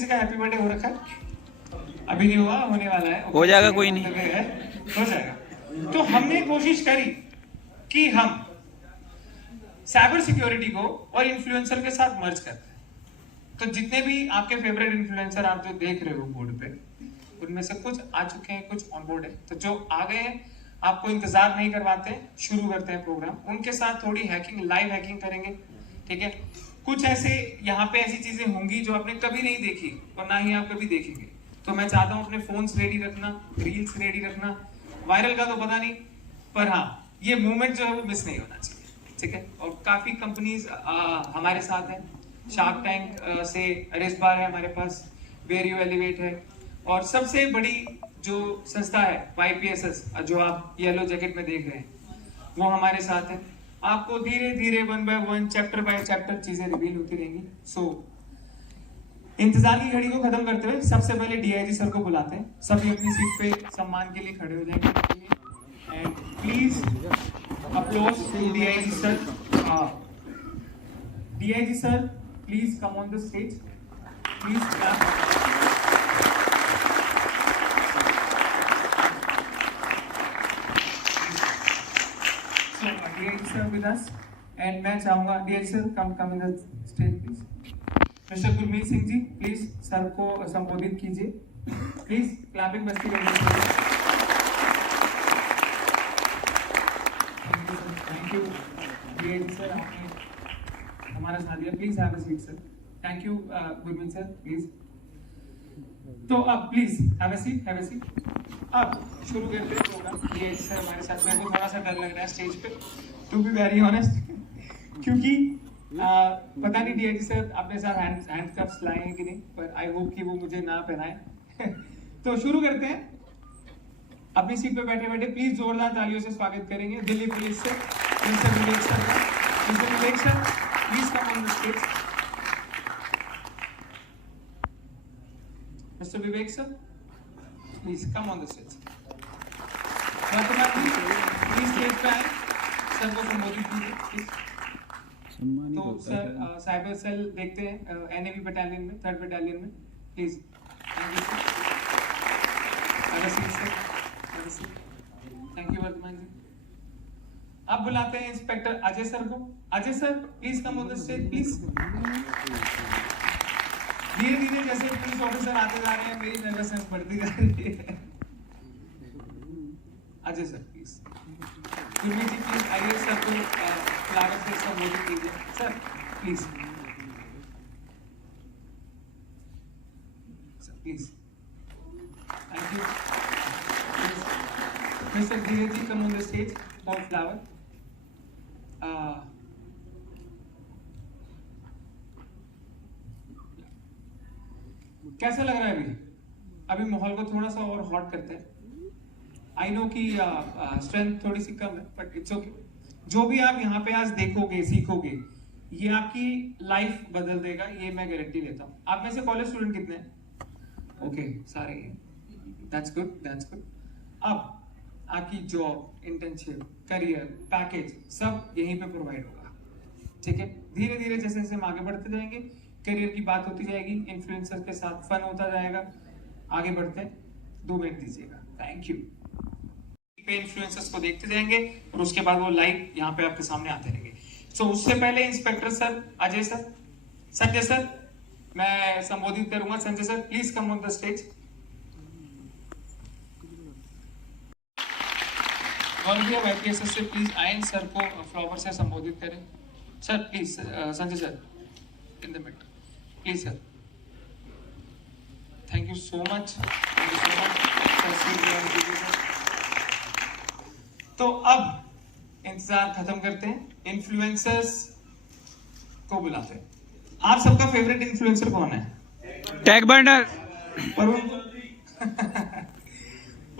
किसी का happy birthday हो रखा है? अभी नहीं हुआ, होने वाला है। हो जाएगा, कोई नहीं, हो जाएगा। तो हमने कोशिश करी कि हम साइबर सिक्योरिटी को और इन्फ्लुएंसर के साथ मर्ज करते हैं। तो जितने भी आपके फेवरेट इन्फ्लुएंसर आप जो देख रहे हो बोर्ड पे, उनमें से कुछ आ चुके हैं, कुछ ऑन बोर्ड है। तो जो आ गए हैं, आपको इंतजार नहीं करवाते, शुरू करते हैं प्रोग्राम। उनके साथ थोड़ी हैकिंग, लाइव हैकिंग करेंगे, ठीक है। कुछ ऐसे यहाँ पे ऐसी चीजें होंगी जो आपने कभी नहीं देखी और ना ही आप कभी देखेंगे। तो मैं चाहता हूँ अपने फोन्स रेडी रखना, रील्स रेडी रखना। वायरल का तो पता नहीं, पर हाँ, ये मूवमेंट जो है वो मिस नहीं होना चाहिए, ठीक है। और काफी कंपनीज हमारे साथ हैं। शार्क टैंक से अरेस बार है हमारे पास, वेयर यू एलिवेट है, और सबसे बड़ी जो संस्था है YPSS, जो आप येलो जैकेट में देख रहे हैं, वो हमारे साथ है। आपको धीरे धीरे 1 बाय 1, चैप्टर बाय चैप्टर चीजें रिवील होती रहेंगी। सो इंतजार की घड़ी को खत्म करते हुए सबसे पहले DIG सर को बुलाते हैं। सभी अपनी सीट पे सम्मान के लिए खड़े हो जाएंगे। And please applause to DIG sir. DIG sir, please come on the stage, please clap. DIG sir with us, and मैं चाहूंगा DIG sir come in the stage please. Mister Gurmeet Singh ji, please sir को संबोधित कीजिए। प्लीज क्लैपिंग मस्ती करिए। Thank you DIG sir, आपने हमारा साथ दिया। Please have a seat sir. Thank you Gurmeet sir, please. तो अब please have a seat, have a seat. अब शुरू करते हैं प्रोग्राम। DIG सर हमारे साथ। मेरे को थोड़ा सा डर लग रहा है स्टेज पे, टू बी वेरी ऑनेस्ट, क्योंकि पता नहीं DIG सर अपने साथ हैंड कप्स लाए हैं कि नहीं, पर आई होप कि वो मुझे ना पहनाए। तो शुरू करते हैं। अपनी सीट पे बैठे बैठे प्लीज जोरदार तालियों से स्वागत करेंगे दिल्ली पुलिस से मिस्टर विवेक सर का। Mister Vivek sir, please come on the stage. Mister Vivek sir, please come on the stage. वर्तमान जी प्लीज स्टेज पे आए, सर को संबोधित कीजिए प्लीज। तो सर साइबर सेल देखते हैं NAV बटालियन में, 3rd बटालियन में, प्लीज। थैंक यू वर्तमान जी। अब बुलाते हैं इंस्पेक्टर अजय सर को। Ajay sir, please come on the stage please. धीरे धीरे जैसे पुलिस ऑफिसर आते जा रहे हैं, मेरी नर्वसनेस बढ़ती जा रही है। Ajay sir please. Gurmeet ji please आइए, सर को फ्लावर से संबोधित कीजिए sir, please sir, please. Thank you. Mister Dheeraj ji, come on the stage for flower. कैसा लग रहा है अभी? अभी माहौल को थोड़ा सा और हॉट करते हैं। आई नो कि स्ट्रेंथ थोड़ी सी कम है, बट इट्स ओके। जो भी आप यहाँ पे आज देखोगे, सीखोगे, ये आपकी लाइफ बदल देगा, ये मैं गारंटी लेता हूँ। आप में से कॉलेज स्टूडेंट कितने हैं? ओके, सारे हैं। That's good, that's good. अब आपकी जॉब, इंटर्नशिप, करियर, पैकेज सब यहीं पे प्रोवाइड होगा, ठीक है। धीरे धीरे जैसे जैसे हम आगे बढ़ते जाएंगे, करियर की बात होती जाएगी, इन्फ्लुएंसर के साथ फन होता जाएगा। आगे बढ़ते हैं, 2 मिनट दीजिएगा। Thank you. इन्फ्लुएंसर्स को देखते जाएंगे और उसके बाद वो लाइव यहाँ पे आपके सामने आते रहेंगे। सो उससे पहले inspector sir, Ajay sir, Sanjay sir, मैं संबोधित करूंगा। Sanjay sir, please come on the stage. YPSS से प्लीज आए, सर को फ्लावर से संबोधित करें। Sir please, Sanjay sir in the mid please sir. Thank you so much, thank you so much. तो अब इंतजार खत्म करते हैं, इन्फ्लुएंसर्स को बुलाते हैं। आप सबका फेवरेट इन्फ्लुएंसर कौन है? Tag burner.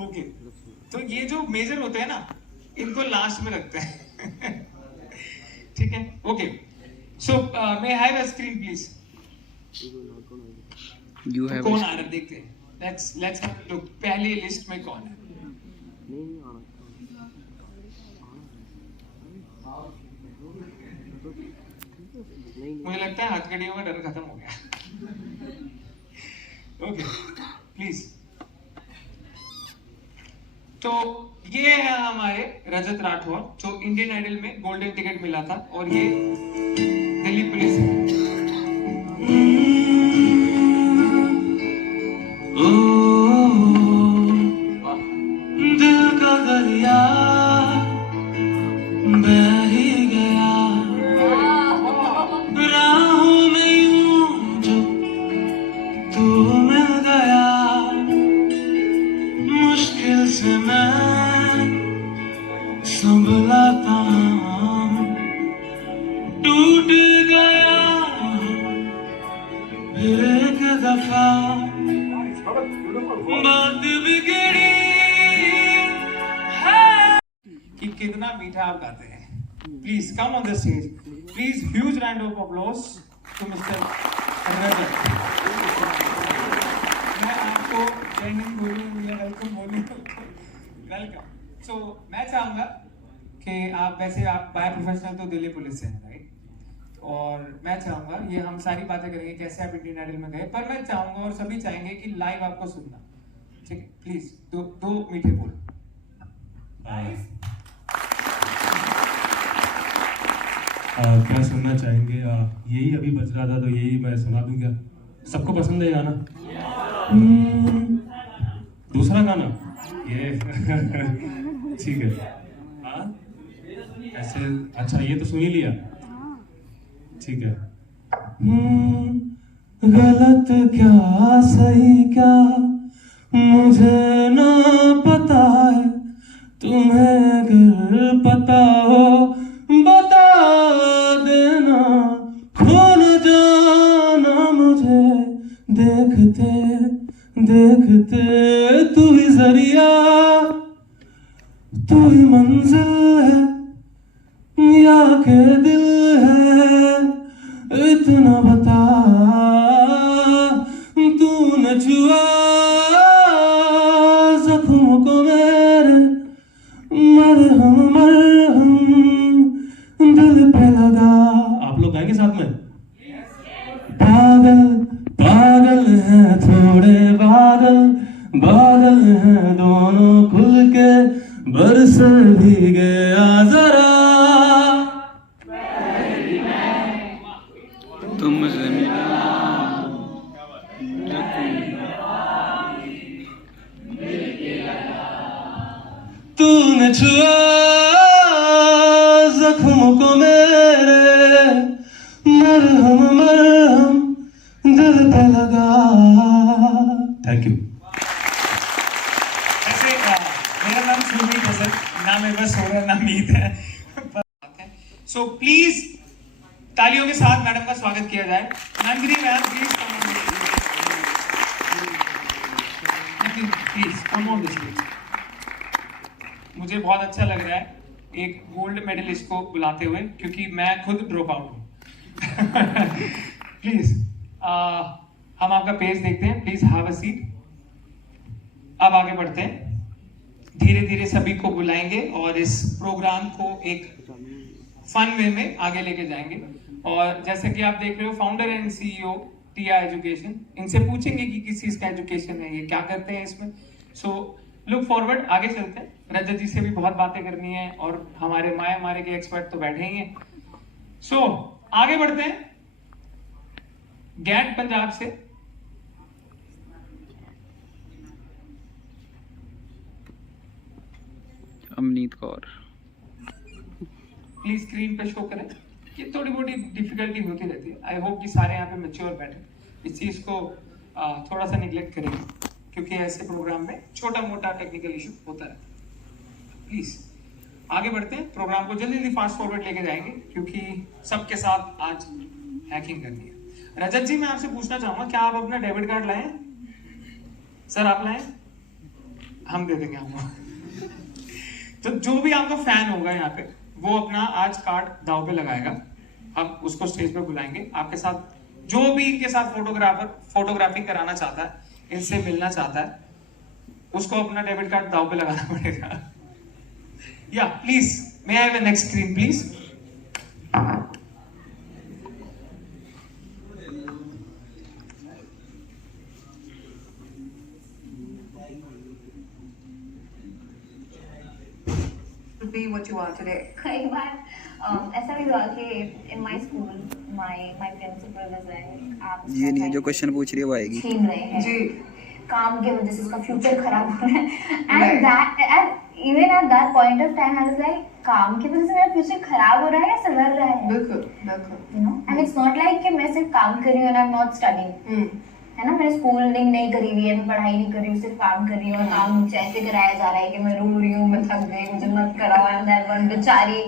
ओके, तो ये जो मेजर होते हैं ना, इनको लास्ट में रखते हैं। ठीक है, okay. So may have a screen please. कौन आ रहा है देखते हैं। लेट्स लुक, पहली लिस्ट में कौन है? मुझे लगता है हथकड़ियों का डर खत्म हो गया। Okay please. तो ये है हमारे रजत राठौर जो इंडियन आइडल में गोल्डन टिकट मिला था, और ये दिल्ली पुलिस है। दिल का दरिया बह ही गया, राहों में यूं जो तू मिल गया, मुश्किल से मैं संभलाता हूं, टूट गया फिर एक दफा, बात बिगड़ी है कि कितना मीठा आप गाते हैं। Please come on the stage, please huge round of applause to mister Rajat. मैं आपको जय हिंद बोलूं या वेलकम बोलूं? वेलकम। सो मैं चाहूंगा कि आप, वैसे आप बाय प्रोफेशनल तो दिल्ली पुलिस से हैं, राइट? और मैं चाहूंगा, ये हम सारी बातें करेंगे कैसे आप इंडियन आइडल में गए, पर मैं चाहूंगा और सभी चाहेंगे कि लाइव आपको सुनना, ठीक है? प्लीज दो मीठे बोल। क्या सुनना चाहेंगे? यही अभी बज रहा था तो यही मैं सुना दूं क्या? सबको पसंद है गाना? दूसरा गाना ये ठीक है। हाँ ऐसे, अच्छा ये तो सुन ही लिया, ठीक है। गलत क्या सही क्या मुझे ना पता है, तुम्हें अगर पता हो बता देना, खो न जाना मुझे देखते देखते, तू ही जरिया तू ही मंजिल है या के दिल है, इतना बता तूने छुआ जख्मों को मेरे, मरहम दिल पे लगा। आप लोग गाएंगे साथ में? पागल पागल हैं थोड़े बादल, बादल हैं दोनों खुल के, बरस भी गया जरा तुमसे मिला तूने छुआ जख्मों को मेरे, मरहम मरहम दिल पे लगा। Thank you. ऐसे मेरा नाम सुरभि है सर, ना मैं बस हो रहा ना मीत है। सो प्लीज तालियों के साथ मैडम का स्वागत किया जाए। Nandini ma'am please come on this please. मुझे बहुत अच्छा लग रहा है एक गोल्ड मेडलिस्ट को बुलाते हुए, क्योंकि मैं खुद ड्रॉप आउट हूँ। प्लीज हम आपका पेज देखते हैं, प्लीज हैव अ सीट। अब आगे बढ़ते हैं, धीरे धीरे सभी को बुलाएंगे और इस प्रोग्राम को एक फन वे में आगे लेके जाएंगे। और जैसे कि आप देख रहे हो, founder and CEO Tiya education, इनसे पूछेंगे कि किस चीज का एजुकेशन है, ये क्या करते हैं इसमें। सो लुक फॉरवर्ड, आगे चलते हैं। रजत जी से भी बहुत बातें करनी है और हमारे माया मारे के एक्सपर्ट तो बैठे ही हैं। सो आगे बढ़ते हैं। गैट पंजाब से अमनीत कौर। प्लीज स्क्रीन पे शो करें। ये थोड़ी मोटी डिफिकल्टी होती रहती है, आई होप कि सारे यहाँ पे मैच्योर बैठे इस चीज को थोड़ा सा निगलेक्ट करेंगे, क्योंकि ऐसे प्रोग्राम में छोटा मोटा टेक्निकल इशू होता है। प्लीज आगे बढ़ते हैं, प्रोग्राम को जल्दी जल्दी फास्ट फॉरवर्ड लेके जाएंगे, क्योंकि सबके साथ आज हैकिंग करनी है। रजत जी, मैं आपसे पूछना चाहूंगा, क्या आप अपना डेबिट कार्ड लाए? सर आप लाए? हम दे देंगे आपको। तो जो भी आपका फैन होगा यहाँ पे, वो अपना आज कार्ड दाव पे लगाएगा। हम उसको स्टेज पे बुलाएंगे। आपके साथ जो भी इनके साथ फोटोग्राफी कराना चाहता है, इनसे मिलना चाहता है, उसको अपना डेबिट कार्ड दाव पे लगाना पड़ेगा। या please, may I have next screen please. हुआ today? एक बार ऐसा भी हुआ कि in my school my principal was like आप ये नहीं है जो क्वेश्चन पूछ रही है वो आएगी। छीन रहे हैं जी। काम की वजह से उसका फ्यूचर खराब हो रहा है Right. and even at that point of time I was like काम की वजह से मेरा फ्यूचर खराब हो रहा है या सुधर रहा है, बिल्कुल बिल्कुल। you know, and it's not like कि मैं सिर्फ काम कर रही हूँ and I'm not studying, है ना, मैंने स्कूलिंग नहीं करी हुई है, मैं पढ़ाई नहीं कर रही हूँ, सिर्फ काम कर रही हूँ और काम मुझसे ऐसे कराया जा रहा है कि मैं रो रही हूँ, मैं थक गई, मुझे मत कराओ, आई एम दैट वन बेचारी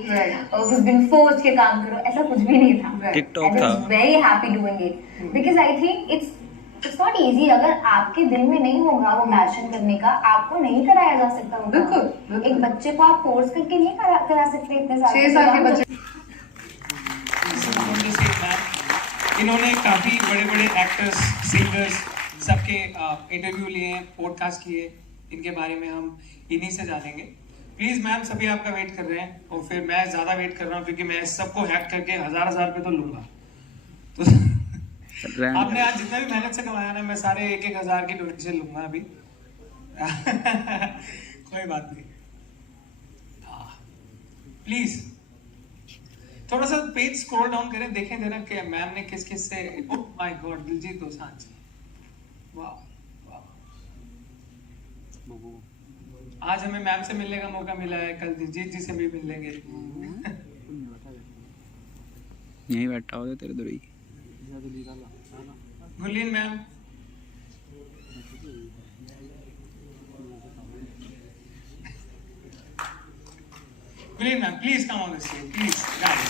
who's been forced के काम करो, ऐसा कुछ भी नहीं था। Right. टिकटॉक I था। was very happy doing it because I think it's not easy। अगर आपके दिल में नहीं होगा वो पैशन करने का, आपको नहीं कराया जा सकता वो काम। बिल्कुल, बिल्कुल। एक बच्चे को आप फोर्स करके नहीं करा सकते इतने साल 6 साल के बच्चे। इन्होंने काफी बड़े बड़े एक्टर्स, सिंगर्स सबके इंटरव्यू लिए, पॉडकास्ट किए, इनके बारे में हम इन्हीं से जानेंगे। प्लीज मैम, सभी आपका वेट कर रहे हैं और फिर मैं ज्यादा वेट कर रहा हूँ क्योंकि मैं सबको हैक करके हजार रुपए तो लूंगा। तो आपने आज जितना भी मेहनत से कमाया ना, मैं सारे 1,000 की डोनेशन लूंगा अभी। कोई बात नहीं। प्लीज थोड़ा सा पेज स्क्रॉल डाउन करें, देखें जरा कि मैम ने किस किस से। Oh my God, Diljit Dosanjh, वाह वाह। आज हमें मैम से मिलने का मौका मिला है, कल दिलजीत जी से भी मिल लेंगे। यहीं बैठा हो तेरे दुरई। Gurleen ma'am, Gurleen ma'am, please come on the stage, please guys,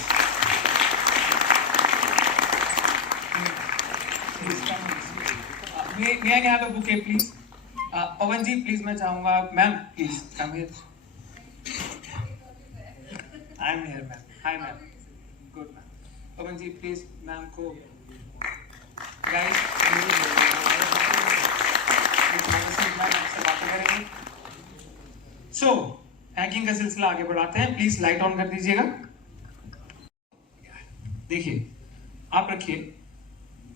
please come on the stage. May I have a bouquet please? Pawan ji please, मैं चाहूंगा ma'am please come here. I am here ma'am, hi ma'am, good ma'am. Pawan ji please ma'am को guys बातें करेंगे। सो hacking का सिलसिला आगे बढ़ाते हैं, प्लीज लाइट ऑन कर दीजिएगा। देखिए, आप रखिए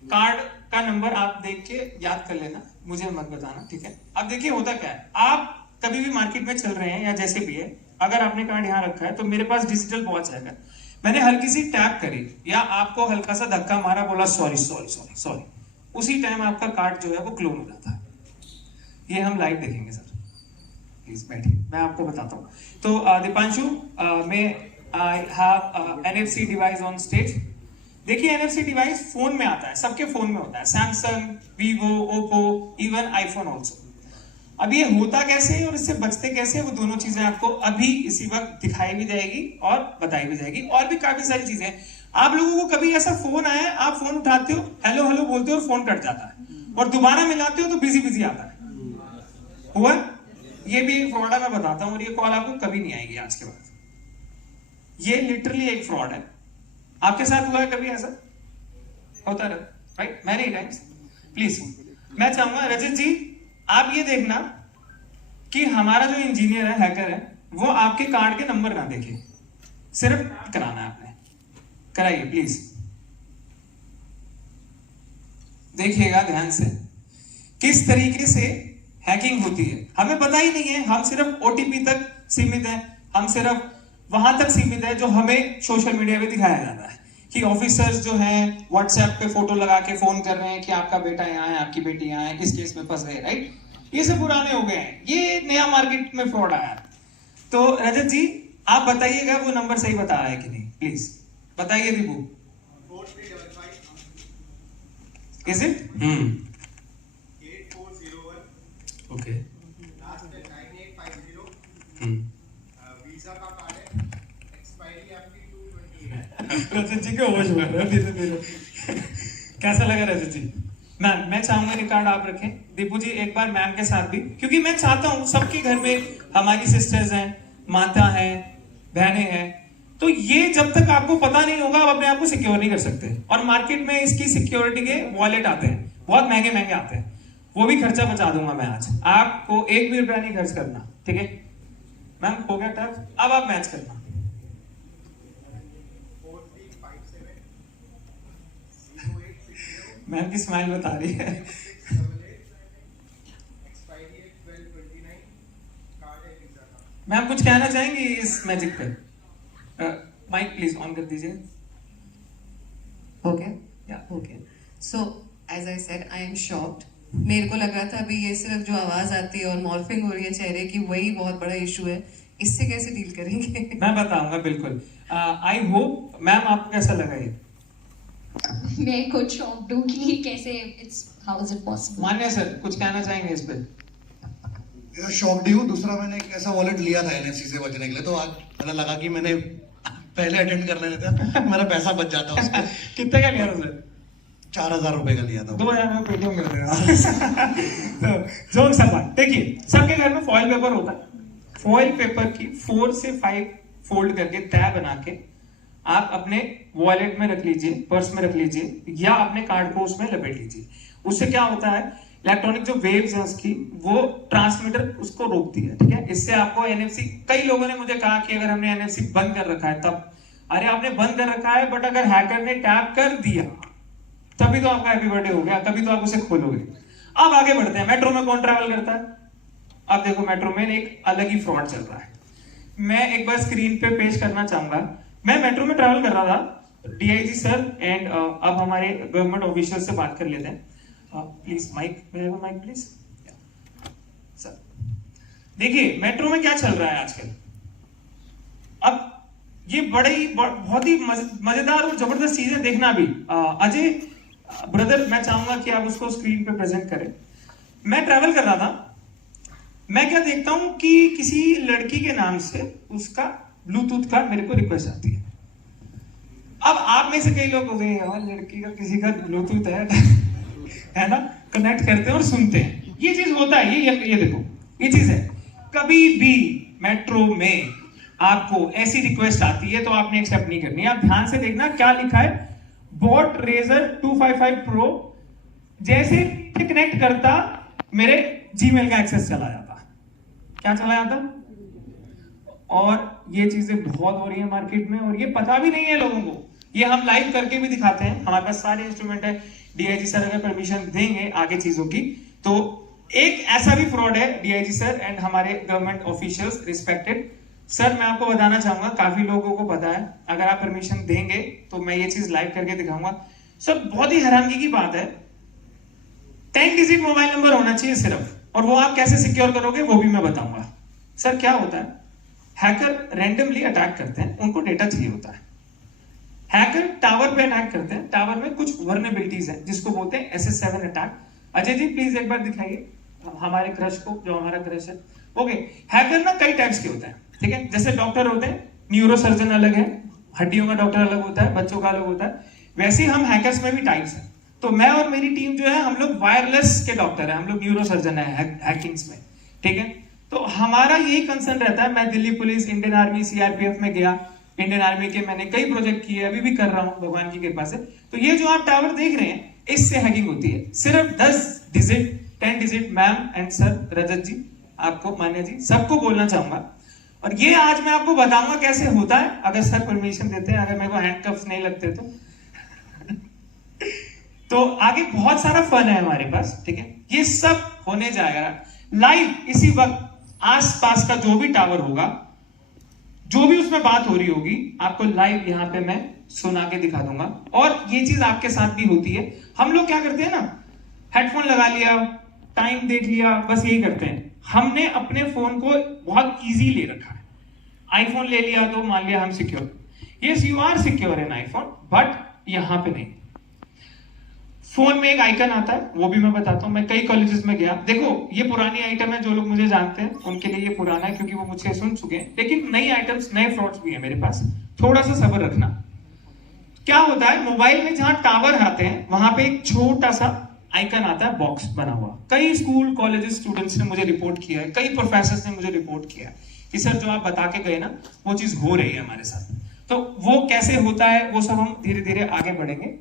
कार्ड का नंबर, आप देख के याद कर लेना, मुझे मत बताना, ठीक है? अब देखिए होता क्या है, आप कभी भी मार्केट में चल रहे हैं या जैसे भी है, अगर आपने कार्ड यहाँ रखा है तो मेरे पास डिजिटल वॉच है, मैंने हल्की सी टैप करी या आपको हल्का सा धक्का मारा, बोला सॉरी सॉरी सॉरी सॉरी, उसी टाइम आपका कार्ड जो है वो क्लोन हो जाता है। ये हम लाइव देखेंगे सर, प्लीज बैठिए, मैं आपको बताता हूँ। तो दीपांशु, मैं I have NFC device on stage. देखिए एनएफसी डिवाइस फोन में आता है, सबके फोन में होता है, Samsung, Vivo, Oppo, even iPhone also. अब ये होता कैसे है और इससे बचते कैसे, वो दोनों चीजें आपको अभी इसी वक्त दिखाई भी जाएगी और बताई भी जाएगी, और भी काफी सारी चीजें। आप लोगों को कभी ऐसा फोन आया, आप फोन उठाते हो, हेलो हेलो बोलते हो और फोन कट जाता है, और दोबारा मिलाते हो तो बिजी बिजी आता है, हुआ? ये भी एक फ्रॉड है, मैं बताता हूँ, और ये कॉल आपको कभी नहीं आएगी आज के बाद। ये लिटरली एक फ्रॉड है। आपके साथ हुआ है कभी ऐसा? होता रहा, राइट, मैनी टाइम्स। प्लीज मैं चाहूंगा रजत जी, आप ये देखना कि हमारा जो इंजीनियर है, हैकर है, वो आपके कार्ड के नंबर ना देखे, सिर्फ कराना है आपने, कराइए प्लीज। देखिएगा ध्यान से किस तरीके से हैकिंग होती है। हमें पता ही नहीं है, हम सिर्फ ओटीपी तक सीमित है, हम सिर्फ वहां तक सीमित है जो हमें सोशल मीडिया पे दिखाया जाता है कि ऑफिसर्स जो हैं व्हाट्सएप पे फोटो लगा के फोन कर रहे हैं कि आपका बेटा यहाँ है, आपकी बेटी यहाँ है, इस केस में फंस गए, राइट? ये सब पुराने हो गए हैं, ये नया मार्केट में फ्रॉड आया। तो रजत जी आप बताइएगा वो नंबर सही बता रहा है कि नहीं, प्लीज बताइए Deepu. Is it 8401 okay last में 9850 वीजा का कार्ड है, एक्सपायरी आपकी 228। रजत जी के होश में धीरे धीरे। कैसा लगा रजत जी? मैम मैं चाहूंगा ये कार्ड आप रखें। दीपू जी एक बार मैम के साथ भी, क्योंकि मैं चाहता हूं सबके घर में हमारी सिस्टर्स हैं, माता हैं, बहनें हैं, तो ये जब तक आपको पता नहीं होगा आप अपने आप को सिक्योर नहीं कर सकते। और मार्केट में इसकी सिक्योरिटी के वॉलेट आते हैं, बहुत महंगे महंगे आते हैं, वो भी खर्चा बचा दूंगा मैं आज, आपको 1 भी रुपया नहीं खर्च करना, ठीक है? मैम हो गया टच, अब आप मैच करना। 4357 मैम की स्माइल बता रही है। एक्सपायरी है 1229, कार्ड है वीजा का। मैम कुछ कहना चाहेंगी इस मैजिक पे? माइक प्लीज ऑन कर दीजिए. Okay. Yeah. Okay. So, as I said, I am shocked. मेरे को लग रहा था अभी ये सिर्फ जो आवाज आती है और मॉर्फिंग हो रही है चेहरे की वही बहुत बड़ा इशू है. इससे कैसे डील करेंगे? मैं बताऊंगा बिल्कुल. आई होप मैम आपको कैसा लगा ये? मैं खुद शॉक्ड हूँ कि कैसे it's how is it possible. मान्य सर कुछ कहना चाहेंगे इस पे? शॉक्ड ही हूँ. दूसरा मैंने एक ऐसा वॉलेट लिया था एनएफसी से बचने के लिए, तो आज पता लगा कि मैंने पहले अटेंड कर लेना था, मेरा पैसा बच जाता उसका. कितने का लिया था सर? 4,000 रुपए का लिया था. 2000 में पेटीएम कर देगा. जोक सवाल. देखिए सबके घर में फॉइल पेपर होता है. फॉइल पेपर की 4 से 5 फोल्ड करके तय बना के आप अपने वॉलेट में रख लीजिए, पर्स में रख लीजिए, या अपने कार्ड को उसमें लपेट लीजिए. उससे क्या होता है, इलेक्ट्रॉनिक जो वेव्स है उसकी, वो ट्रांसमीटर उसको रोकती है. ठीक है, इससे आपको एनएफसी, कई लोगों ने मुझे कहा कि अगर हमने एनएफसी बंद कर रखा है तब. अरे आपने बंद कर रखा है, बट अगर हैकर ने टैप कर दिया तभी तो आपका हैप्पी बर्थडे हो गया, कभी तो आप उसे खोलोगे. अब आगे बढ़ते हैं. मेट्रो में कौन ट्रैवल करता है? अब देखो मेट्रो में एक अलग ही फ्रॉड चल रहा है. मैं एक बार स्क्रीन पे पेश करना चाहूंगा. मैं मेट्रो में ट्रैवल कर रहा था, डीआईजी सर एंड अब हमारे गवर्नमेंट ऑफिशियल से बात कर लेते हैं. Please mike, mike please sir. देखिए मेट्रो में क्या चल रहा है आजकल. अब ये बहुत ही मजेदार और जबरदस्त चीजें देखना भी. अजय ब्रदर, मैं चाहूंगा कि आप उसको स्क्रीन पे प्रेजेंट करें. मैं ट्रैवल कर रहा था, मैं क्या देखता हूं कि किसी लड़की के नाम से उसका ब्लूटूथ का मेरे को रिक्वेस्ट आती है. अब आप में से कई लोग हो गए यार, लड़की का किसी का ब्लूटूथ है ना, कनेक्ट करते हैं और सुनते हैं. ये चीज होता है. ये देखो, ये चीज है. कभी भी मेट्रो में आपको ऐसी रिक्वेस्ट आती है तो आपने एक्सेप्ट नहीं करनी. आप ध्यान से देखना क्या लिखा है, बोट रेजर 255 प्रो. जैसे कनेक्ट करता मेरे जीमेल का एक्सेस चला जाता. क्या चला जाता? और ये चीजें बहुत हो रही है मार्केट में, और ये पता भी नहीं है लोगों को. ये हम लाइव करके भी दिखाते हैं, हमारे पास सारे इंस्ट्रूमेंट है. डीआईजी सर अगर परमिशन देंगे आगे चीजों की, तो एक ऐसा भी फ्रॉड है. डीआईजी सर एंड हमारे गवर्नमेंट ऑफिशियल्स रिस्पेक्टेड सर, मैं आपको बताना चाहूंगा, काफी लोगों को पता है. अगर आप परमिशन देंगे तो मैं ये चीज लाइव करके दिखाऊंगा. सर बहुत ही हैरानगी की बात है, 10 डिजिट मोबाइल नंबर होना चाहिए सिर्फ, और वो आप कैसे सिक्योर करोगे वो भी मैं बताऊंगा. सर क्या होता है, हैकर रैंडमली अटैक करते हैं, उनको डेटा चाहिए होता है. हैकर टावर पे अटैक करते हैं, टावर में कुछ वर्नेबिलिटीज हैं जिसको बोलते हैं SS7 attack. Ajay ji please एक बार दिखाइए हमारे क्रश को, जो हमारा क्रश है. ओके, हैकर ना कई टाइप्स के होते हैं. ठीक है, जैसे डॉक्टर होते हैं, न्यूरोसर्जन अलग है, हड्डियों का डॉक्टर अलग होता है, बच्चों का अलग होता है. वैसे हम हैकर्स में भी टाइप्स हैं. तो मैं और मेरी टीम जो है, हम लोग वायरलेस के डॉक्टर हैं, हम लोग न्यूरोसर्जन है हैकिंग्स में. ठीक है, तो हमारा यही कंसर्न रहता है. मैं Delhi police, Indian army, CRPF में गया. इंडियन आर्मी के मैंने कई प्रोजेक्ट किए, अभी भी कर रहा हूं भगवान की कृपा से. तो ये जो आप टावर देख रहे हैं, इससे हैकिंग होती है. सिर्फ 10 डिजिट मैम एंड सर, रजत जी, आपको, मान्या जी, सबको बोलना चाहूंगा. और ये आज मैं आपको बताऊंगा कैसे होता है, अगर सर परमिशन देते हैं, अगर मेरे को हैंडकफ्स नहीं लगते तो. तो आगे बहुत सारा फन है हमारे पास. ठीक है, ये सब होने जाएगा लाइव इसी वक्त. आसपास का जो भी टावर होगा, जो भी उसमें बात हो रही होगी, आपको लाइव यहां पे मैं सुना के दिखा दूंगा. और ये चीज आपके साथ भी होती है. हम लोग क्या करते हैं ना, हेडफोन लगा लिया, टाइम देख लिया, बस यही करते हैं. हमने अपने फोन को बहुत इजी ले रखा है. आईफोन ले लिया तो मान लिया हम secure. Yes, you are secure in iPhone, but यहां पे नहीं. फोन में एक आइकन आता है, वो भी मैं बताता हूं. मैं कई कॉलेजेस में गया. देखो ये पुरानी आइटम है, जो लोग मुझे जानते हैं उनके लिए ये पुराना है, क्योंकि वो मुझसे सुन चुके हैं. लेकिन नई आइटम्स, नए फ्रॉड्स भी है मेरे पास. थोड़ा सा सब्र रखना. क्या होता है, मोबाइल में जहां टावर आते हैं वहां पे एक छोटा सा आइकन आता है, बॉक्स बना हुआ. कई स्कूल कॉलेज स्टूडेंट्स ने मुझे रिपोर्ट किया है, कई प्रोफेसर्स ने मुझे रिपोर्ट किया है कि सर जो आप बता के गए ना, वो चीज हो रही है हमारे साथ. तो वो कैसे होता है, वो सब हम धीरे धीरे आगे बढ़ेंगे.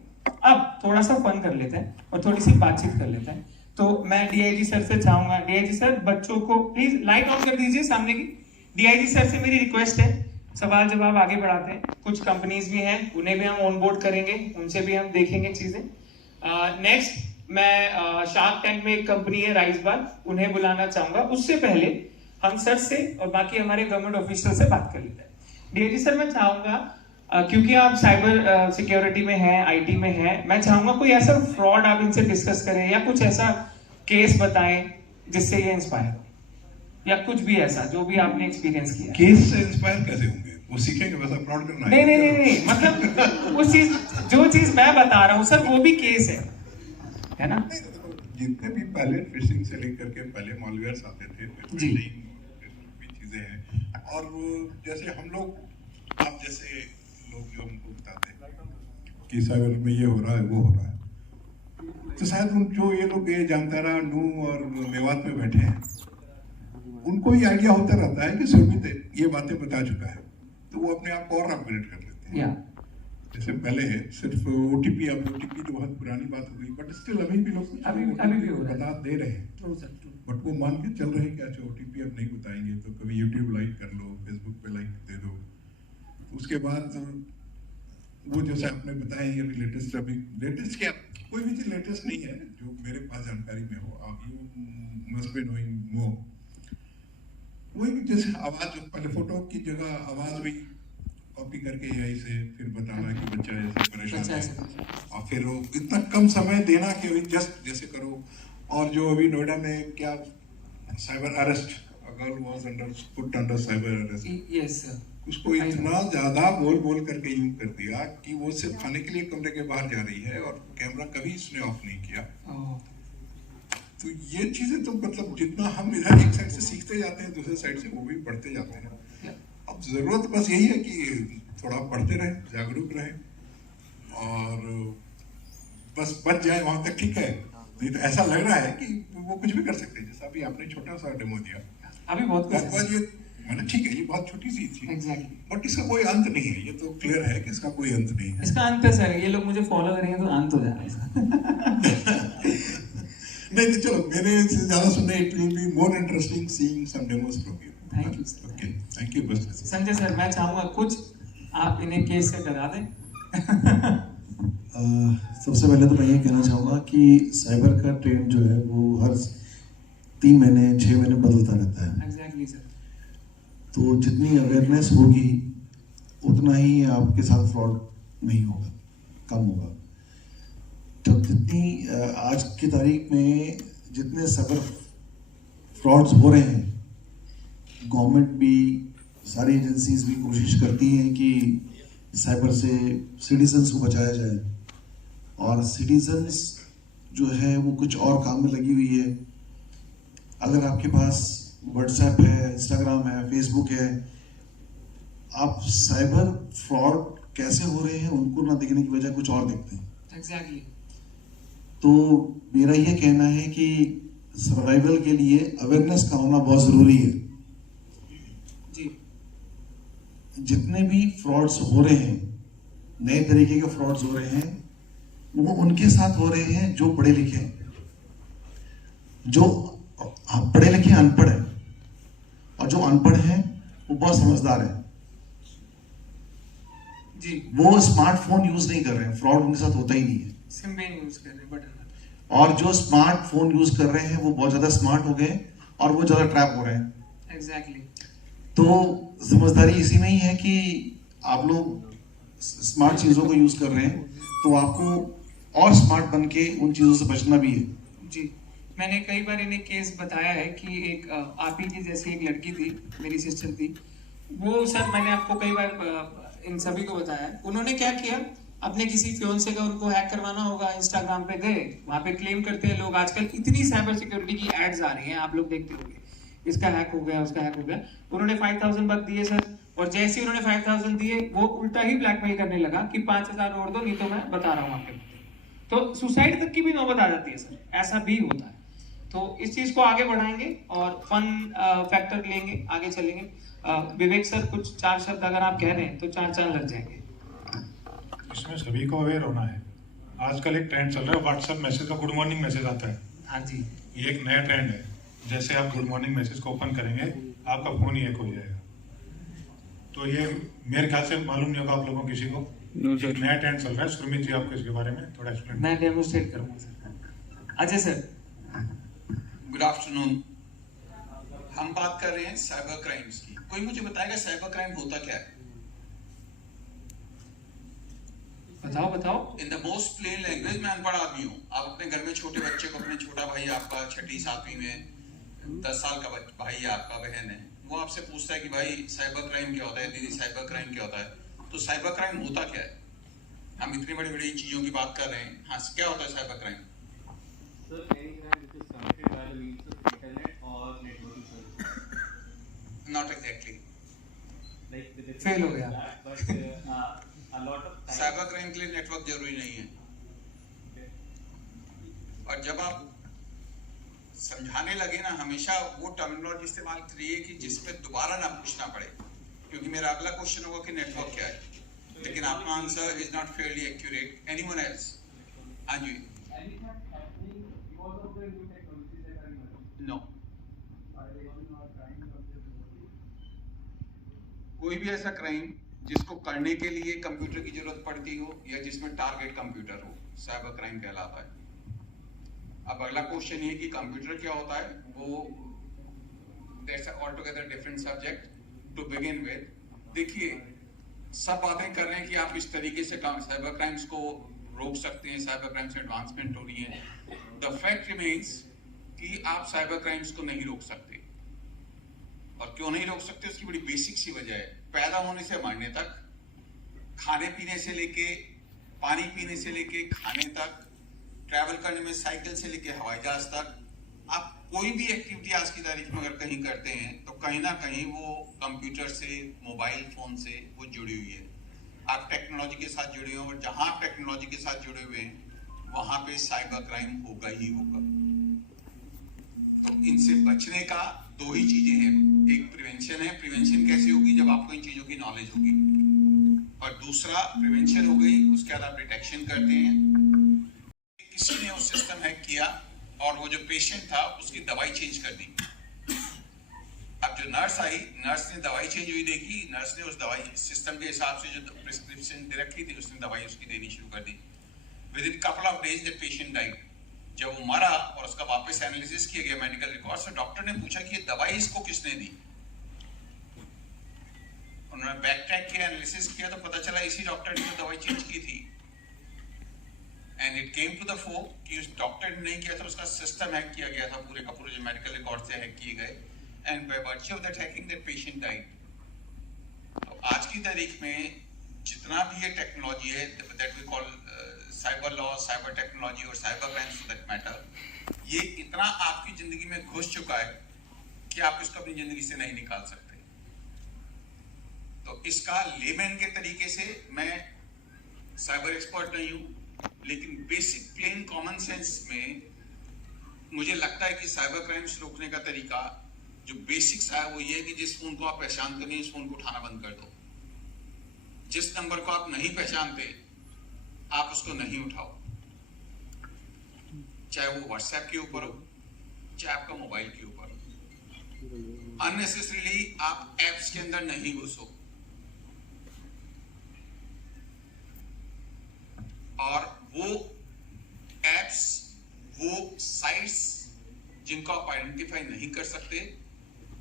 अब थोड़ा सा फन कर लेते हैं और थोड़ी सी बातचीत कर लेते हैं. तो मैं डीआईजी सर से चाहूंगा, डीआईजी सर बच्चों को प्लीज लाइट ऑन कर दीजिए सामने की. डीआईजी सर से मेरी रिक्वेस्ट है, सवाल जवाब आगे बढ़ाते हैं. कुछ कंपनीज भी हैं, उन्हें भी हम ऑनबोर्ड करेंगे, उनसे भी हम देखेंगे चीजें. नेक्स्ट मैं शार्क टैंक में एक कंपनी है राइस बार, उन्हें बुलाना चाहूंगा. उससे पहले हम सर से और बाकी हमारे गवर्नमेंट ऑफिसर से बात कर लेते हैं. डीआईजी सर, मैं चाहूंगा क्योंकि आप साइबर सिक्योरिटी में हैं, आईटी में हैं, मैं चाहूंगा कोई ऐसा फ्रॉड आप इनसे डिस्कस करें या कुछ ऐसा केस बताएं जिससे ये इंस्पायर हो, या कुछ भी ऐसा जो भी आपने एक्सपीरियंस किया। केस से इंस्पायर कैसे होंगे? वो सीखेंगे वैसा फ्रॉड करना नहीं नहीं नहीं नहीं, मतलब उस चीज, जो चीज मैं बता रहा हूँ सर, वो भी केस है ना? जितने भी पहले फिशिंग से लेकर के पहले मॉलवेयर्स आते थे, जी, भी चीजें हैं। और जैसे हम लोग, आप जैसे लोग जो हमको बताते हैं कि साइबर में ये हो रहा है, वो हो रहा है, तो शायद जो ये लोग ये जामतारा, नू और मेवात में बैठे हैं, उनको ये आइडिया होता रहता है कि सुरभित ये बातें बता चुका है, तो वो अपने आप को और अपग्रेड कर लेते हैं। जैसे पहले सिर्फ ओटीपी, अब ओटीपी तो बहुत पुरानी बात हो गई, बट स्टिल अभी भी लोग अभी भी हो रहा है, बता दे रहे हैं, बट वो मान के चल रहे हैं कि अच्छा ओटीपी अब नहीं बताएंगे, तो कभी यूट्यूब लाइक कर लो, फेसबुक पे लाइक दे दो। उसके बाद वो जैसे आपने बताया ये अभी लेटेस्ट क्या, कोई भी चीज लेटेस्ट नहीं है जो मेरे पास जानकारी में हो, आप यू मस्ट बी नोइंग मोर। वही जैसे आवाज, पहले फोटो की जगह आवाज भी कॉपी करके एआई से फिर बताना कि बच्चा ऐसे परेशान है, और फिर वो इतना कम समय देना कि अभी जस्ट जैसे करो। और जो अभी नोएडा में क्या cyber arrest, girl was put under cyber arrest, yes sir, उसको इतना ज्यादा बोल करके यूं कर दिया कि वो सिर्फ खाने के लिए कमरे के बाहर जा रही है और कैमरा कभी इसने ऑफ नहीं किया। तो ये चीजें तो मतलब जितना हम इधर एक साइड से सीखते जाते हैं, दूसरे साइड से वो भी पढ़ते जाते हैं। अब जरूरत बस यही है कि थोड़ा पढ़ते रहे, जागरूक रहे, और बस बच जाए वहां तक, ठीक है। नहीं तो ऐसा लग रहा है कि वो कुछ भी कर सकते हैं, जैसा अभी आपने छोटा सा डेमो दिया, अभी बहुत कुछ ये मैंने, ठीक है ये बहुत छोटी सी थी, एग्जैक्टली, बट इसका कोई अंत नहीं है, ये तो क्लियर है कि इसका कोई अंत नहीं है। इसका अंत है सर, ये लोग मुझे फॉलो करेंगे तो अंत हो जाना है इसका। नहीं तो चलो, मेरे से ज्यादा सुनने, it will be more interesting seeing some demos from you. Thank you sir. Okay, thank you. बस संजय सर, मैं चाहूंगा कुछ आप इन्हें केस से करा दें। सबसे पहले तो मैं ये कहना चाहूँगा कि साइबर का ट्रेंड जो है वो हर 3 महीने 6 महीने बदलता रहता है। Exactly sir. तो जितनी अवेयरनेस होगी उतना ही आपके साथ फ्रॉड नहीं होगा, कम होगा। तो जितनी आज की तारीख में जितने साइबर फ्रॉड्स हो रहे हैं, गवर्नमेंट भी, सारी एजेंसीज भी कोशिश करती हैं कि साइबर से सिटीजन्स को बचाया जाए, और सिटीजन्स जो है वो कुछ और काम में लगी हुई है। अगर आपके पास व्हाट्सएप है, इंस्टाग्राम है, फेसबुक है, आप साइबर फ्रॉड कैसे हो रहे हैं उनको ना देखने की बजाय कुछ और देखते हैं। एग्जैक्टली। तो मेरा ये कहना है कि सर्वाइवल के लिए अवेयरनेस का होना बहुत जरूरी है। जी। जितने भी फ्रॉड्स हो रहे हैं, नए तरीके के फ्रॉड्स हो रहे हैं, वो उनके साथ हो रहे हैं जो पढ़े लिखे हैं। जो पढ़े लिखे अनपढ़ है, और जो अनपढ़ हैं वो बहुत समझदार है, जी। वो स्मार्टफोन यूज नहीं कर रहे हैं, फ्रॉड उनके साथ होता ही नहीं है। सिम भी नहीं यूज कर रहे बटन। और जो स्मार्टफोन यूज कर रहे हैं वो बहुत ज्यादा स्मार्ट हो गए और वो ज्यादा ट्रैप हो रहे हैं। एग्जैक्टली। तो समझदारी इसी में ही है कि आप लोग स्मार्ट चीजों को यूज कर रहे हैं, तो आपको और स्मार्ट बन के उन चीजों से बचना भी है। जी। मैंने कई बार इन्हें केस बताया है कि एक आप ही की जैसी एक लड़की थी, मेरी सिस्टर थी, वो सर मैंने आपको कई बार इन सभी को बताया। उन्होंने क्या किया, अपने किसी फियोंसे का उनको हैक करवाना होगा, इंस्टाग्राम पे गए, वहां पे क्लेम करते हैं लोग। आजकल इतनी साइबर सिक्योरिटी की एड्स आ रही हैं, आप लोग देखते होंगे, इसका हैक हो गया, उसका हैक हो गया। उन्होंने 5000 बक दिए सर, और जैसे ही उन्होंने 5000 दिए, वो उल्टा ही ब्लैकमेल करने लगा कि 5000 और दो, नहीं तो मैं बता रहा हूँ आपके। तो सुसाइड तक की भी नौबत आ जाती है सर, ऐसा भी होता है। तो इस चीज को आगे बढ़ाएंगे और फन फैक्टर लेंगे, आगे चलेंगे। विवेक सर, कुछ 4 शब्द अगर आप कह रहे हैं तो 4 चांद लग जाएंगे। इसमें सभी को अवेयर होना है। आजकल एक ट्रेंड चल रहा है, व्हाट्सएप मैसेज का गुड मॉर्निंग मैसेज आता है। हाँ जी। ये एक नया ट्रेंड है। जैसे आप गुड मॉर्निंग मैसेज को ओपन करेंगे, आपका फोन ही हैक हो जाएगा। तो ये मेरे ख्याल से मालूम नहीं होगा आप लोगों को, किसी को। एक नया ट्रेंड चल रहा है। सुरमित जी, आपको इसके बारे में थोड़ा एक्सप्लेन। मैं डेमोस्ट्रेट करूंगा sir. Ajay sir. Good afternoon. हम बात कर रहे हैं साइबर क्राइम्स की। कोई मुझे बताएगा साइबर क्राइम होता क्या है? बताओ बताओ। In the most plain language, मैं अनपढ़ आदमी हूँ। आप अपने घर में छोटे बच्चे को, अपने छोटा भाई आपका 6ठी 7वीं में, 10 साल का भाई आपका, बहन है, वो आपसे पूछता है कि भाई साइबर क्राइम क्या होता है, दीदी साइबर क्राइम क्या होता है, तो साइबर क्राइम होता क्या है? हम इतनी बड़ी बड़ी चीजों की बात कर रहे हैं, हाँ क्या होता है cyber crime? Not exactly, fail हो गया। साइबर क्राइम के लिए नेटवर्क जरूरी नहीं है। और जब आप समझाने लगे ना, हमेशा वो टर्मिनोलॉजी इस्तेमाल करिए कि जिसपे दोबारा ना पूछना पड़े, क्योंकि मेरा अगला क्वेश्चन होगा कि नेटवर्क क्या है, लेकिन आपका answer is not Fairlie accurate. Anyone else? हाँ जी। नो, कोई भी ऐसा क्राइम जिसको करने के लिए कंप्यूटर की जरूरत पड़ती हो या जिसमें टारगेट कंप्यूटर हो, साइबर क्राइम कहलाता है। अब अगला क्वेश्चन ये कि कंप्यूटर क्या होता है, वो that's all together different subject to begin with. देखिए, सब बातें कर रहे हैं कि आप इस तरीके से साइबर क्राइम्स को रोक सकते हैं, साइबर क्राइम से एडवांसमेंट हो रही है। द फैक्ट रिमेन्स कि आप साइबर क्राइम्स को नहीं रोक सकते। और क्यों नहीं रोक सकते, उसकी बड़ी बेसिक सी वजह है। पैदा होने से मरने तक, खाने पीने से लेके, पानी पीने से लेके खाने तक, ट्रैवल करने में साइकिल से लेके हवाई जहाज तक, आप कोई भी एक्टिविटी आज की तारीख में अगर कहीं करते हैं तो कहीं ना कहीं वो कंप्यूटर से, मोबाइल फोन से वो जुड़ी हुई है। आप टेक्नोलॉजी के साथ जुड़े हो, और जहां आप टेक्नोलॉजी के साथ जुड़े हुए हैं वहां पे साइबर क्राइम होगा ही होगा। तो इनसे बचने का दो ही चीजें हैं, एक प्रिवेंशन है। प्रिवेंशन कैसे होगी? जब आपको इन चीजों की नॉलेज होगी। और दूसरा, प्रिवेंशन हो गई, उसके बाद आप डिटेक्शन करते हैं। किसी ने वो सिस्टम हैक किया और वो जो पेशेंट था उसकी दवाई चेंज कर दी। अब जो नर्स आई, नर्स ने दवाई चेंज हुई देखी, नर्स ने उस दवाई सिस्टम के हिसाब से जो प्रिस्क्रिप्शन डायरेक्टली थी उसने दवाई उसकी देनी शुरू कर दी। Within couple of days the patient died. जब वो मरा और उसका वापस एनालिसिस किया गया मेडिकल रिकॉर्ड से, डॉक्टर ने पूछा कि ये दवाई इसको किसने दी। उन्होंने बैक ट्रैक किया, एनालिसिस किया तो पता चला इसी डॉक्टर ने तो दवाई चेंज की थी। And it came to the fore कि उस डॉक्टर ने नहीं किया था, उसका सिस्टम हैक किया गया था, पूरे का पूरे जो मेडिकल रिकॉर्ड से हैक किए गए। And by virtue of that hacking that patient died. तो आज की तारीख में जितना भी ये टेक्नोलॉजी है that we call cyber law, cyber technology और cyber crimes for that matter, ये इतना आपकी जिंदगी में घुस चुका है कि आप इसको अपनी जिंदगी से नहीं निकाल सकते। तो इसका लेमैन के तरीके से, मैं साइबर एक्सपर्ट नहीं हूं, लेकिन बेसिक प्लेन कॉमन सेंस में मुझे लगता है कि साइबर क्राइम्स रोकने का तरीका जो बेसिक्स है वो ये है कि जिस फोन को आप पहचानते नहीं उस फोन को उठाना बंद कर दो। जिस नंबर को आप नहीं पहचानते आप उसको नहीं उठाओ, चाहे वो व्हाट्सएप के ऊपर हो, चाहे आपका मोबाइल के ऊपर हो। अननेसेसरीली आप एप्स के अंदर नहीं घुसो। और वो एप्स, वो साइट्स जिनको आप आइडेंटिफाई नहीं कर सकते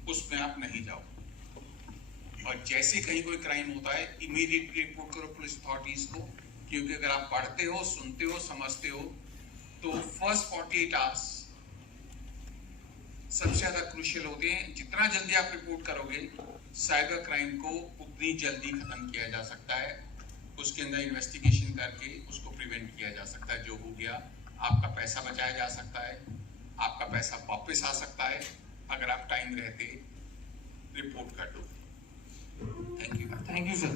उसमें आप नहीं जाओ। और जैसे कहीं कोई क्राइम होता है इमीडिएटली रिपोर्ट करो पुलिस अथॉरिटीज को, क्योंकि अगर आप पढ़ते हो, सुनते हो, समझते हो तो फर्स्ट 48 आवर्स सबसे ज्यादा क्रूशियल होते हैं। जितना जल्दी आप रिपोर्ट करोगे साइबर क्राइम को उतनी जल्दी खत्म किया जा सकता है। उसके अंदर इन्वेस्टिगेशन करके उसको प्रिवेंट किया जा सकता है। जो हो गया, आपका पैसा बचाया जा सकता है, आपका पैसा वापस आ सकता है अगर आप टाइम रहते रिपोर्ट कर दो। Thank you sir,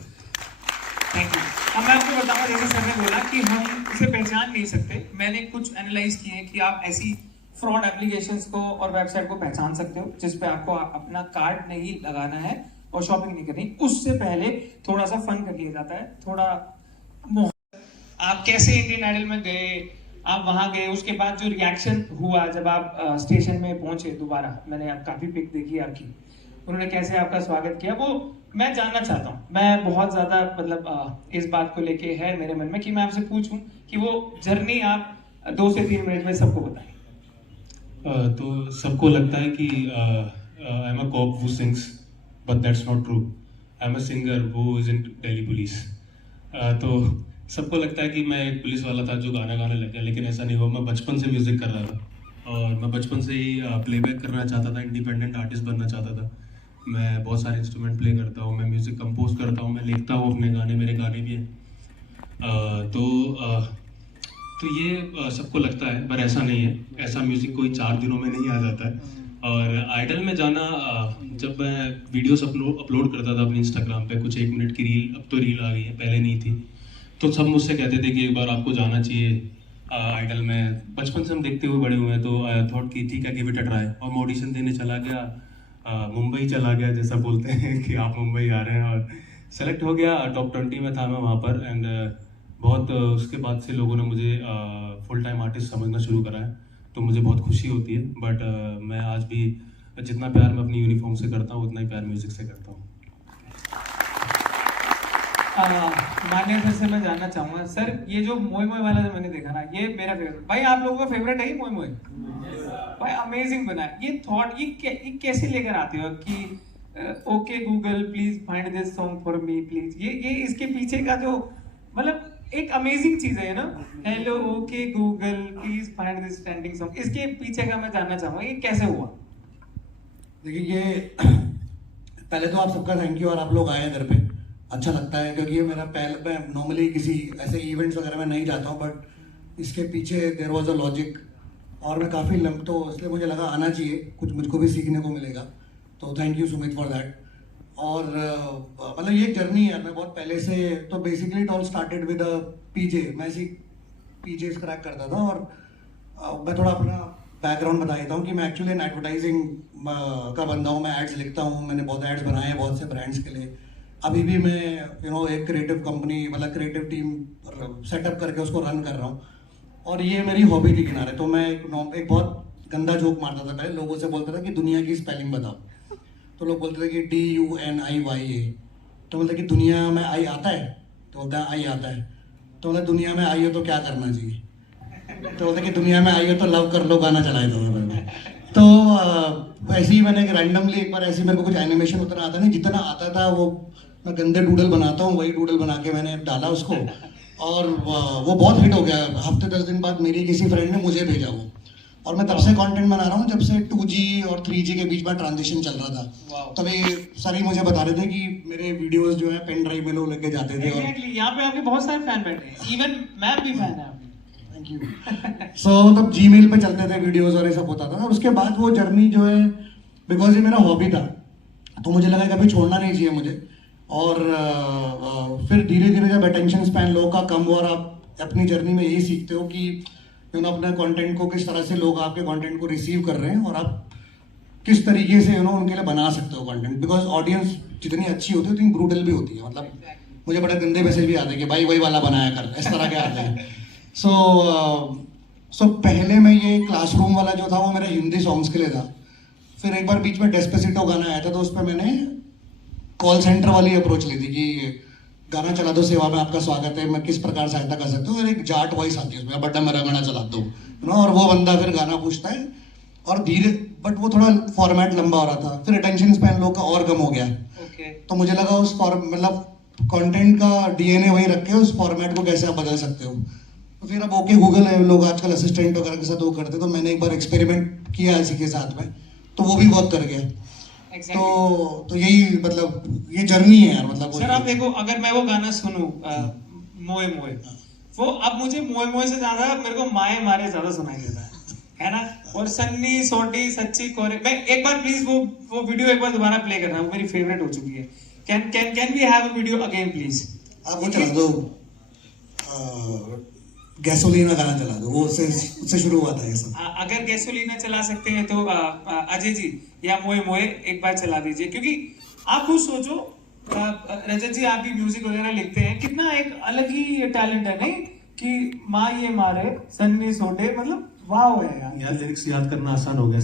thank you. अब मैं आपको बताऊंगा, जैसे सर ने बोला कि हम इसे पहचान नहीं सकते, मैंने कुछ एनालाइज किए हैं कि आप ऐसी फ्रॉड एप्लीकेशंस को और वेबसाइट को पहचान सकते हो जिस पे आपको अपना कार्ड नहीं लगाना है और शॉपिंग नहीं करनी। उससे पहले थोड़ा सा फन कर लिया जाता है, थोड़ा आप कैसे इंडियन आइडल में गए, आप वहां गए, उसके बाद जो रिएक्शन हुआ जब आप स्टेशन में पहुंचे दोबारा, मैंने काफी पिक देखी आपकी, उन्होंने कैसे आपका स्वागत किया, वो मैं जानना चाहता हूँ। मैं बहुत ज्यादा मतलब इस बात को लेके है मेरे मन में कि मैं आपसे पूछूं कि वो जर्नी आप 2 से 3 मिनट में सबको बताएं। तो सबको लगता है कि I am a cop who sings, but that's not true. I am a singer who is in Delhi police. तो सबको लगता है कि मैं एक पुलिस वाला था जो गाना गाने लग गया, लेकिन ऐसा नहीं हुआ। मैं बचपन से म्यूज़िक कर रहा था और मैं बचपन से ही प्लेबैक करना चाहता था, इंडिपेंडेंट आर्टिस्ट बनना चाहता था। मैं बहुत सारे इंस्ट्रूमेंट प्ले करता हूँ, मैं म्यूज़िक कंपोज करता हूँ, मैं लिखता हूँ अपने गाने, मेरे गाने भी हैं। तो ये सबको लगता है, पर ऐसा नहीं है। ऐसा म्यूज़िक कोई 4 दिनों में नहीं आ जाता है। और आइडल में जाना, जब मैं वीडियोस अपलोड करता था अपने इंस्टाग्राम पे, कुछ 1 मिनट की रील, अब तो रील आ गई है, पहले नहीं थी, तो सब मुझसे कहते थे कि एक बार आपको जाना चाहिए आइडल में। बचपन से हम देखते हुए बड़े हुए हैं, तो आई थॉट कि ठीक है, गिव इट अ ट्राई। और मैं ऑडिशन देने चला गया, मुंबई चला गया, जैसा बोलते हैं कि आप मुंबई आ रहे हैं, और सेलेक्ट हो गया। टॉप 20 में था मैं वहाँ पर। एंड बहुत उसके बाद से लोगों ने मुझे फुल टाइम आर्टिस्ट समझना शुरू करा है, तो मुझे बहुत खुशी होती है। बट मैं आज भी जितना प्यार मैं अपनी यूनिफॉर्म से करता हूँ, उतना ही प्यार म्यूजिक से करता हूँ। मान्य सर से मैं जानना चाहूंगा, सर ये जो मोए मोए वाला जो मैंने देखा ना, ये मेरा फेवरेट। भाई आप लोगों का फेवरेट है ही मोए मोए? भाई अमेजिंग बना है। ये थॉट ये कैसे लेकर आते हो कि okay Google please find this song for me please, ये इसके पीछे का जो मतलब एक अमेजिंग चीज है ना, hello okay Google please find this trending song, इसके पीछे का मैं जानना चाहूंगा ये कैसे हुआ? देखिए, ये पहले तो आप सबका थैंक यू, और आप लोग आए घर पे, अच्छा लगता है, क्योंकि ये मेरा पहले, मैं नॉर्मली किसी ऐसे इवेंट्स वगैरह में नहीं जाता हूँ, बट इसके पीछे देयर वाज अ लॉजिक, और मैं काफ़ी तो इसलिए मुझे लगा आना चाहिए, कुछ मुझको भी सीखने को मिलेगा। तो thank you Sumit for that. और मतलब ये जर्नी है, मैं बहुत पहले से, तो basically it all started with a PJ. मैं ऐसी पीजे क्रैक करता था, और मैं थोड़ा अपना बैकग्राउंड बता देता हूँ कि मैं एक्चुअली इन एडवर्टाइजिंग का बंदा हूँ। मैं एड्स लिखता हूँ, मैंने बहुत एड्स बनाए हैं बहुत से ब्रांड्स के लिए। अभी भी मैं एक क्रिएटिव कंपनी, मतलब क्रिएटिव टीम सेटअप करके उसको रन कर रहा हूँ, और ये मेरी हॉबी थी किनारे। तो मैं एक बहुत गंदा जोक मारता था पहले, लोगों से बोलता था कि दुनिया की स्पेलिंग बताओ, तो लोग बोलते थे कि DUNIYA, तो बोलते कि दुनिया में आई आता है, तो बोलता आई आता है, तो बोलते दुनिया में आई हो तो क्या करना चाहिए, तो बोलते कि दुनिया में आई हो तो लव कर लो, गाना चलाए दो। तो ऐसे ही मैंने रैंडमली एक बार ऐसे मेरे को कुछ एनिमेशन उतना आता नहीं, जितना आता था वो मैं गंदे डूडल बनाता हूँ, वही डूडल बना के मैंने डाला उसको, और वो बहुत हिट हो गया। हफ्ते 10 दिन बाद मेरी किसी फ्रेंड ने मुझे भेजा वो, और मैं तब से कंटेंट बना रहा हूँ जब से 2G और 3G के बीच में ट्रांजिशन चल रहा था। तभी सर ही मुझे बता रहे थे कि मेरे वीडियोस जो है पेन ड्राइव में लोग लेके जाते थे। Exactly, यहाँ पे आपके बहुत सारे फैन बैठे हैं, इवन मैं भी फैन है। Thank you. सो तब Gmail पे चलते थे वीडियोस और ये सब होता था। उसके बाद वो जर्नी जो है, बिकॉज ये मेरा हॉबी था, तो मुझे लगा कभी छोड़ना नहीं चाहिए मुझे। और फिर धीरे धीरे जब अटेंशन स्पैन लोगों का कम हुआ, और आप अपनी जर्नी में यही सीखते हो कि अपने कंटेंट को किस तरह से लोग आपके कंटेंट को रिसीव कर रहे हैं, और आप किस तरीके से उनके लिए बना सकते हो कंटेंट। बिकॉज ऑडियंस जितनी अच्छी होती है उतनी ब्रूटल भी होती है। मतलब मुझे बड़े गंदे मैसेज भी आते हैं कि भाई वही वाला बनाया कर, इस तरह के आते हैं। सो पहले मैं ये क्लासरूम वाला जो था वो मेरा हिंदी सॉन्ग्स के लिए था। फिर एक बार बीच में डेस्पेसिटो गाना आया था, तो उस पर मैंने कॉल सेंटर वाली अप्रोच ली थी कि गाना चला दो, सेवा में आपका स्वागत है, मैं किस प्रकार सहायता कर सकता हूँ। एक जाट वॉइस आती है उसमें, बड्डा मेरा गाना चला दो, और वो बंदा फिर गाना पूछता है, और धीरे, बट वो थोड़ा फॉर्मेट लंबा हो रहा था। फिर अटेंशन स्पैन लोग का और कम हो गया। तो मुझे लगा उस मतलब कंटेंट का DNA वही रख के उस फॉर्मेट को कैसे आप बदल सकते हो। तो फिर अब ओके गूगल है, लोग आजकल असिस्टेंट वगैरह के साथ वो करते, तो मैंने एक बार एक्सपेरिमेंट किया इसी के साथ में, तो वो भी वर्क कर गया। तो यही मतलब ये जर्नी है यार। मतलब सर आप देखो, अगर मैं वो गाना सुनूं मोए मोए, वो अब मुझे मोए मोए से ज्यादा मेरे को माए मारे ज्यादा सुनाई देता है ना। और सन्नी सोटी सच्ची कोरे, मैं एक बार प्लीज वो वीडियो एक बार दोबारा प्ले करना, वो मेरी फेवरेट हो चुकी है। Can we have a video again please? आप वो चला दो, गैसोलीना गाना चला दो, वो उससे शुरू हुआ था ये सब। अगर गैसोलीना चला सकते हैं तो अजय जी या मोए मोए एक बार चला दीजिए, क्योंकि आप खुद सोचो रजत जी, आप भी म्यूजिक वगैरह लिखते हैं, कितना एक अलग ही टैलेंट है नहीं कि माँ ये मारे सन्नी सोटे, मतलब वाव है यार। लिरिक्स याद करना आसान हो गया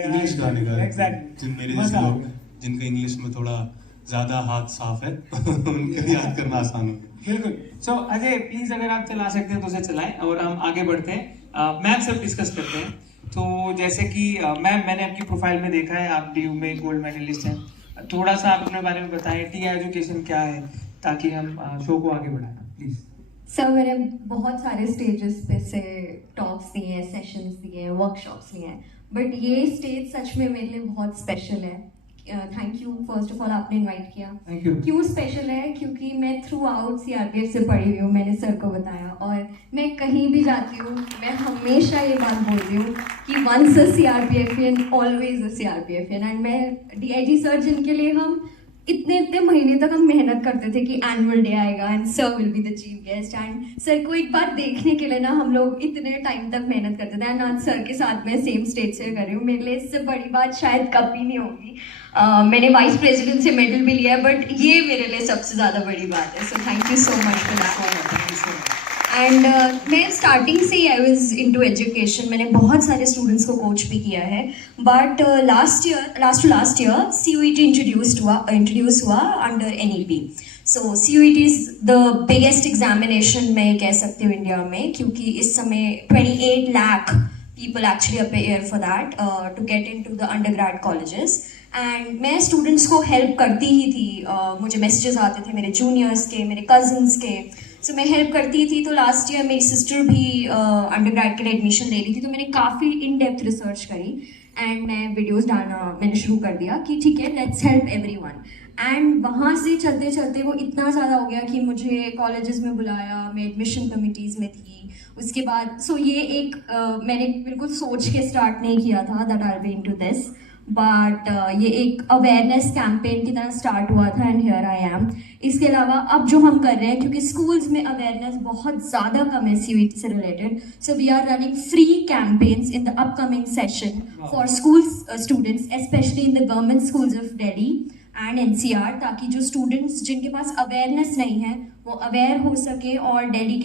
इंग्लिश गाने का। एग्जैक्टली, मेरे जैसे लोग जिनका इंग्लिश में थोड़ा ज्यादा हाथ साफ है उनके याद करना आसान हो गया। बिल्कुल। सो अजय प्लीज अगर आप चला सकते हैं तो उसे चलाएं, और हम आगे बढ़ते हैं। मैम सब डिस्कस करते हैं। तो जैसे कि मैम, मैंने आपकी प्रोफाइल में देखा है आप DU में गोल्ड मेडलिस्ट हैं। थोड़ा सा आप अपने बारे में बताएं, टी एजुकेशन क्या है, ताकि हम शो को आगे बढ़ाएं। प्लीज। सर मैंने बहुत सारे स्टेजेस पे से टॉक्स दिए हैं, सेशंस दिए हैं, वर्कशॉप्स लिए हैं, बट ये स्टेज सच में मेरे लिए बहुत स्पेशल है। Thank you first of all, आपने इनवाइट किया। Thank you. क्यों स्पेशल है? क्योंकि मैं थ्रू आउट CRPF से पढ़ी हुई हूँ, मैंने सर को बताया, और मैं कहीं भी जाती हूँ मैं हमेशा ये बात बोलती हूँ कि once a CRPFian always a CRPFian। And मैं DIG सर जिनके लिए हम इतने महीने तक हम मेहनत करते थे कि एनुअल डे आएगा and sir will be the chief guest, and sir को एक बार देखने के लिए ना हम लोग इतने टाइम तक मेहनत करते थे, एंड आज सर के साथ मैं सेम स्टेज से कर रही हूँ। मेरे लिए इससे बड़ी बात शायद कभी नहीं होगी। मैंने वाइस प्रेसिडेंट से मेडल भी लिया है, बट ये मेरे लिए सबसे ज़्यादा बड़ी बात है। So thank you so much for that. And मैं स्टार्टिंग से ही I was into education, मैंने बहुत सारे स्टूडेंट्स को कोच भी किया है, but last year CUET introduce हुआ under NEP। So CUET is the biggest examination मैं कह सकती हूँ इंडिया में, क्योंकि इस समय 28 lakh people actually appear for that to get into the undergrad colleges, and मैं students को help करती ही थी। मुझे messages आते थे मेरे juniors के, मेरे cousins के, so मैं help करती थी। तो last year मेरी sister भी undergrad के लिए admission ले ली थी, तो मैंने काफ़ी in-depth research करी एंड मैं वीडियोस डालना मैंने शुरू कर दिया कि ठीक है लेट्स हेल्प एवरीवन। एंड वहाँ से चलते चलते वो इतना ज़्यादा हो गया कि मुझे कॉलेजेस में बुलाया, मैं एडमिशन कमिटीज़ में थी। उसके बाद सो ये एक मैंने बिल्कुल सोच के स्टार्ट नहीं किया था that I will be into this, but ये एक अवेयरनेस कैंपेन की तरह स्टार्ट हुआ था एंड हियर आई एम। इसके अलावा अब जो हम कर रहे हैं, क्योंकि स्कूल्स में अवेयरनेस बहुत ज़्यादा कम है CUET से related, so we are running free campaigns in the upcoming session for school students, specially in the government schools of Delhi and NCR, ताकि जो स्टूडेंट्स जिनके पास अवेयरनेस नहीं है वो अवेयर हो सके और दिल्ली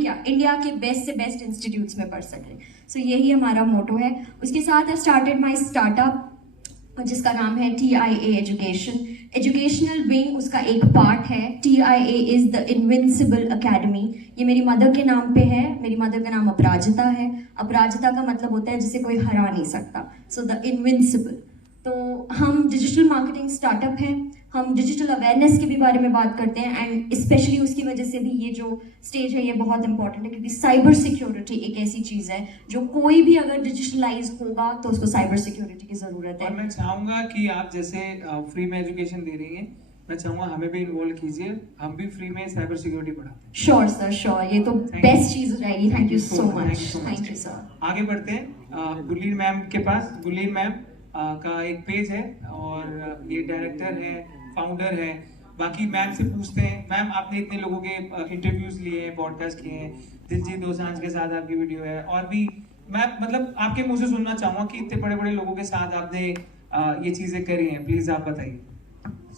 क्या इंडिया के बेस्ट से बेस्ट इंस्टीट्यूट्स में पढ़ सके। सो यही हमारा मोटो है। उसके साथ आई स्टार्टेड माई स्टार्टअप जिसका नाम है TIA एजुकेशन। एजुकेशनल विंग उसका एक पार्ट है। TIA is the invincible academy. ये मेरी मदर के नाम पे है। मेरी मदर का नाम अपराजिता है। अपराजिता का मतलब होता है जिसे कोई हरा नहीं सकता, सो द इनविंसिबल। तो हम डिजिटल मार्केटिंग स्टार्टअप हैं, हम डिजिटल अवेयरनेस के भी बारे में बात करते हैं, एंड स्पेशली उसकी वजह से भी ये जो स्टेज है ये बहुत इंपॉर्टेंट है, क्योंकि साइबर सिक्योरिटी एक ऐसी चीज़ है जो कोई भी अगर डिजिटलाइज होगा तो उसको साइबर सिक्योरिटी की ज़रूरत है। और मैं चाहूँगा कि आप जैसे फ्री में एजुकेशन दे रही हैं, मैं चाहूँगा हमें भी इन्वॉल्व कीजिए, हम भी फ्री में साइबर सिक्योरिटी पढ़ाते हैं। श्योर सर, श्योर, ये तो बेस्ट चीज़ रहेगी। Thank you so much. Thank you sir. आगे बढ़ते हैं गुरलीन मैम के पास। गुरलीन मैम का एक पेज है और ये डायरेक्टर है, फाउंडर है। बाकी मैम से पूछते हैं, मैम आपने इतने लोगों के इंटरव्यूज लिए हैं, पॉडकास्ट किए हैं, दिलजीत दोसांझ के साथ आपकी वीडियो है, और भी मैं मतलब आपके मुंह से सुनना चाहूँगा कि इतने बड़े बड़े लोगों के साथ आपने ये चीज़ें करी हैं, प्लीज़ आप बताइए।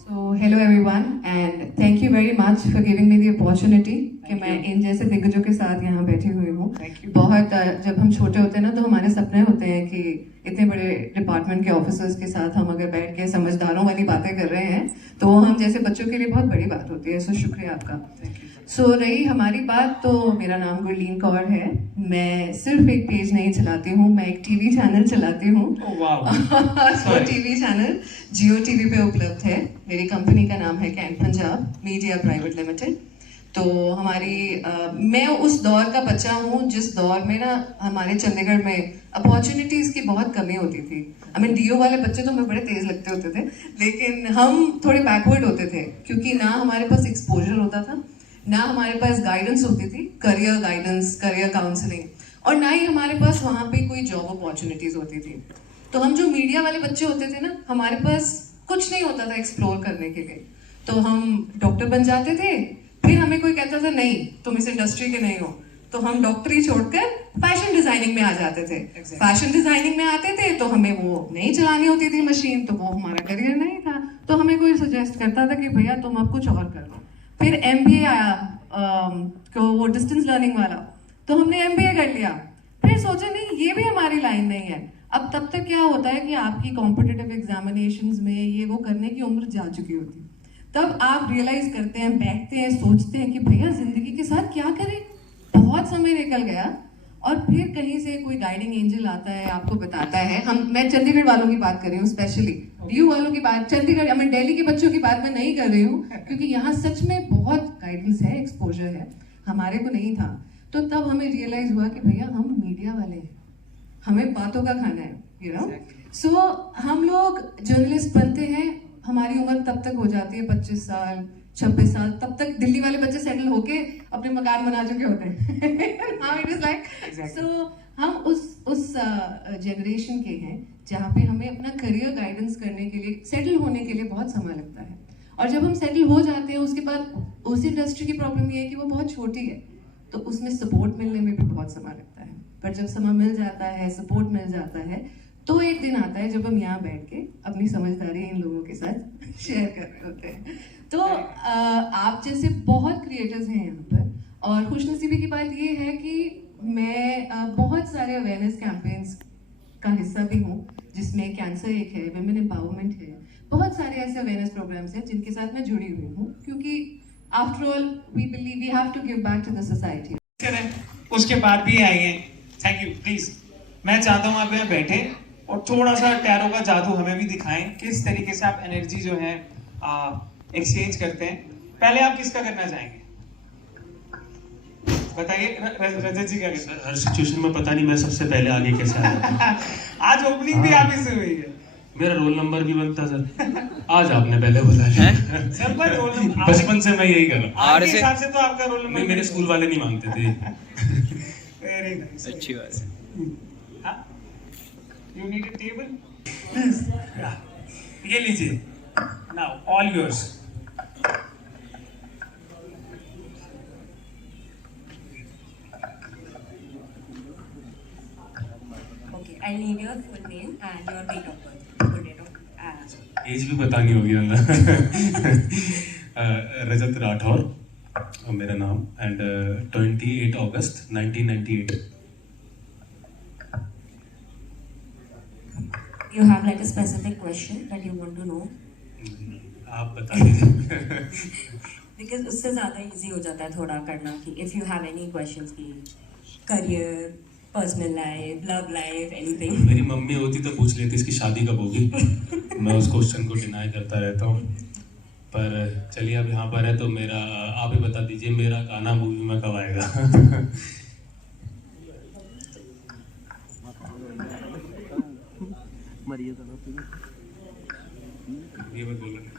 So hello everyone and thank you very much for giving me the opportunity कि मैं इन जैसे दिग्गजों के साथ यहाँ बैठी हुई हूँ। बहुत जब हम छोटे होते हैं ना तो हमारे सपने होते हैं कि इतने बड़े डिपार्टमेंट के ऑफिसर्स के साथ हम अगर बैठ के समझदारों वाली बातें कर रहे हैं तो वो हम जैसे बच्चों के लिए बहुत बड़ी बात होती है। सो शुक्रिया आपका। सो रही हमारी बात, तो मेरा नाम गुरलीन कौर है। मैं सिर्फ एक पेज नहीं चलाती हूँ, मैं एक टीवी चैनल चलाती हूँ। वो टीवी चैनल जियो टीवी पे उपलब्ध है। मेरी कंपनी का नाम है can Punjab media private limited. तो मैं उस दौर का बच्चा हूँ जिस दौर में ना हमारे चंडीगढ़ में अपॉर्चुनिटीज़ की बहुत कमी होती थी। DO वाले बच्चे तो हमें बड़े तेज लगते होते थे, लेकिन हम थोड़े बैकवर्ड होते थे क्योंकि ना हमारे पास एक्सपोजर होता था, ना हमारे पास गाइडेंस होती थी, करियर गाइडेंस, करियर काउंसलिंग, और ना ही हमारे पास वहाँ पे कोई जॉब अपॉर्चुनिटीज़ होती थी। तो हम जो मीडिया वाले बच्चे होते थे ना, हमारे पास कुछ नहीं होता था एक्सप्लोर करने के लिए। तो हम डॉक्टर बन जाते थे, फिर हमें कोई कहता था नहीं तुम इस इंडस्ट्री के नहीं हो, तो हम डॉक्टरी छोड़कर फैशन डिजाइनिंग में आ जाते थे। फैशन डिजाइनिंग में आते थे तो हमें वो नहीं चलानी होती थी मशीन, तो वो हमारा करियर नहीं था। तो हमें कोई सजेस्ट करता था कि भैया तुम अब कुछ और कर लो। फिर MBA आया वो डिस्टेंस लर्निंग वाला, तो हमने MBA कर लिया। फिर सोचा नहीं ये भी हमारी लाइन नहीं है। अब तब तक क्या होता है कि आपकी कॉम्पिटिटिव एग्जामिनेशंस में ये वो करने की उम्र जा चुकी होती है। तब आप रियलाइज करते हैं, बैठते हैं, सोचते हैं कि भैया जिंदगी के साथ क्या करें। बहुत समय निकल गया और फिर कहीं से कोई गाइडिंग एंजल आता है, आपको बताता है। मैं चंडीगढ़ वालों की बात कर रही हूँ, स्पेशली DU वालों की बात। चंडीगढ़ दिल्ली के बच्चों की बात मैं नहीं कर रही हूँ, क्योंकि यहाँ सच में बहुत गाइडेंस है, एक्सपोजर है, हमारे को नहीं था। तो तब हमें रियलाइज हुआ कि भैया हम मीडिया वाले हैं, हमें बातों का खाना है, यू नो। सो हम लोग जर्नलिस्ट बनते हैं, हमारी उम्र तब तक हो जाती है 25 साल 26 साल, तब तक दिल्ली वाले बच्चे सेटल होके अपने मकान बना चुके होते हैं। Now it is like, so हम उस जनरेशन के हैं जहाँ पे हमें अपना करियर गाइडेंस करने के लिए, सेटल होने के लिए बहुत समय लगता है। और जब हम सेटल हो जाते हैं उसके बाद उस इंडस्ट्री की प्रॉब्लम ये है कि वो बहुत छोटी है, तो उसमें सपोर्ट मिलने में भी बहुत समय लगता है। पर जब समय मिल जाता है, सपोर्ट मिल जाता है, तो एक दिन आता है जब हम यहाँ बैठ के अपनी समझदारी इन लोगों के साथ शेयर कर रहे होते हैं। तो आप जैसे बहुत क्रिएटर्स हैं यहाँ पर, और खुशनसीबी की बात ये है कि मैं बहुत सारे अवेयरनेस कैंपेन्स का हिस्सा भी हूँ, जिसमें कैंसर एक है, वुमेन एम्पावरमेंट है, बहुत सारे ऐसे अवेयरनेस प्रोग्राम्स हैं जिनके साथ मैं जुड़ी हुई हूँ, क्योंकि after all we believe we have to give back to the society. उसके बाद भी आए हैं, थैंक यू। प्लीज मैं चाहता हूँ आप यहाँ बैठे और थोड़ा सा टैरो का जादू हमें भी दिखाएं, किस तरीके से आप एनर्जी जो है एक्सचेंज करते हैं। पहले आप किसका करना चाहेंगे बताइए। रजत जी का। हर सिचुएशन में पता नहीं मैं सबसे पहले आगे कैसे आया। आज ओपनिंग भी आप ही से हुई है। मेरा रोल नंबर भी बनता सर, आज आपने पहले बोला है। सर पर रोल नंबर बचपन से मैं यही कर रहा हूँ। आपके हिसाब से तो आपका रोल नंबर नहीं, मेरे स्कूल वाले नहीं मानते थे। वेरी नाइस, अच्छी बात है। यू नीड अ टेबल, ये लीजिए। Now all yours. Okay, I need your full name and your date of birth. Full date of age भी बतानी होगी ना। रजत राठौर मेरा नाम, and 28 August 1998। You have like a specific question that you want to know? आप बता दीजिए। Because उससे ज़्यादा easy हो जाता है थोड़ा करना कि if you have any questions की career, personal life, love life, anything. मेरी मम्मी होती तो पूछ लेती इसकी शादी कब होगी। मैं उस क्वेश्चन को डिनाई करता रहता हूँ। पर चलिए अब यहाँ पर है तो मेरा आप ही बता दीजिए, मेरा गाना मूवी में कब आएगा। ये मैं बोल रहा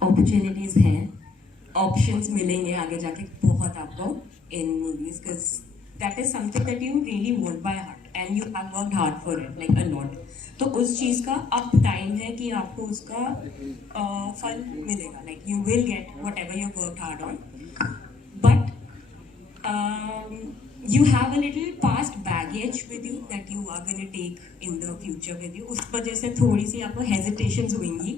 Opportunities हैं, options मिलेंगे आगे जाके बहुत आपको in movies, because that is something that you really want by heart and you have worked hard for it like a lot. तो उस चीज़ का अब टाइम है कि आपको उसका फल मिलेगा, like you will get whatever you worked hard on, but you have a little past baggage with you that you are going to take in the future with you. उस वजह से थोड़ी सी आपको hesitations होंगी।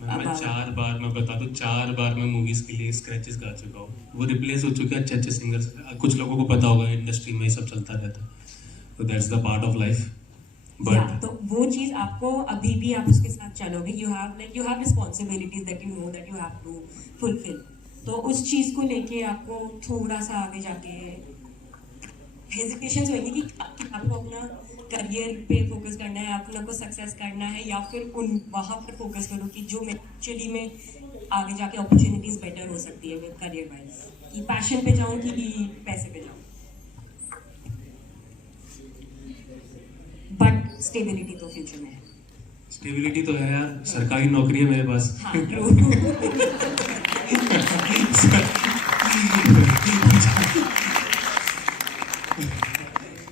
मैं 4 बार, मैं बता दूं 4 बार मैं मूवीज के लिए स्क्रैचेस गा चुका हूँ। वो रिप्लेस हो चुके हैं अच्छे अच्छे सिंगर्स। कुछ लोगों को पता होगा इंडस्ट्री में ये सब चलता रहता है, तो that's the part of life. But तो वो चीज आपको अभी भी आप उसके साथ चलोगे, you have responsibilities that you know that you have to fulfil. तो उस चीज को लेके आपको थोड़ा सा आगे जाके हेजिटेशंस होंगी कि आपको अपना करियर पे फोकस करना है, अपने को सक्सेस करना है, या फिर उन वहाँ पर फोकस करो कि जो मैं एक्चुअली में आगे जाके अपॉर्चुनिटीज बेटर हो सकती है विद करियर वाइज, कि पैशन पे जाऊँ कि पैसे पे जाऊँ। बट स्टेबिलिटी तो फ्यूचर में है। स्टेबिलिटी तो है यार, सरकारी नौकरी है मेरे पास। हाँ,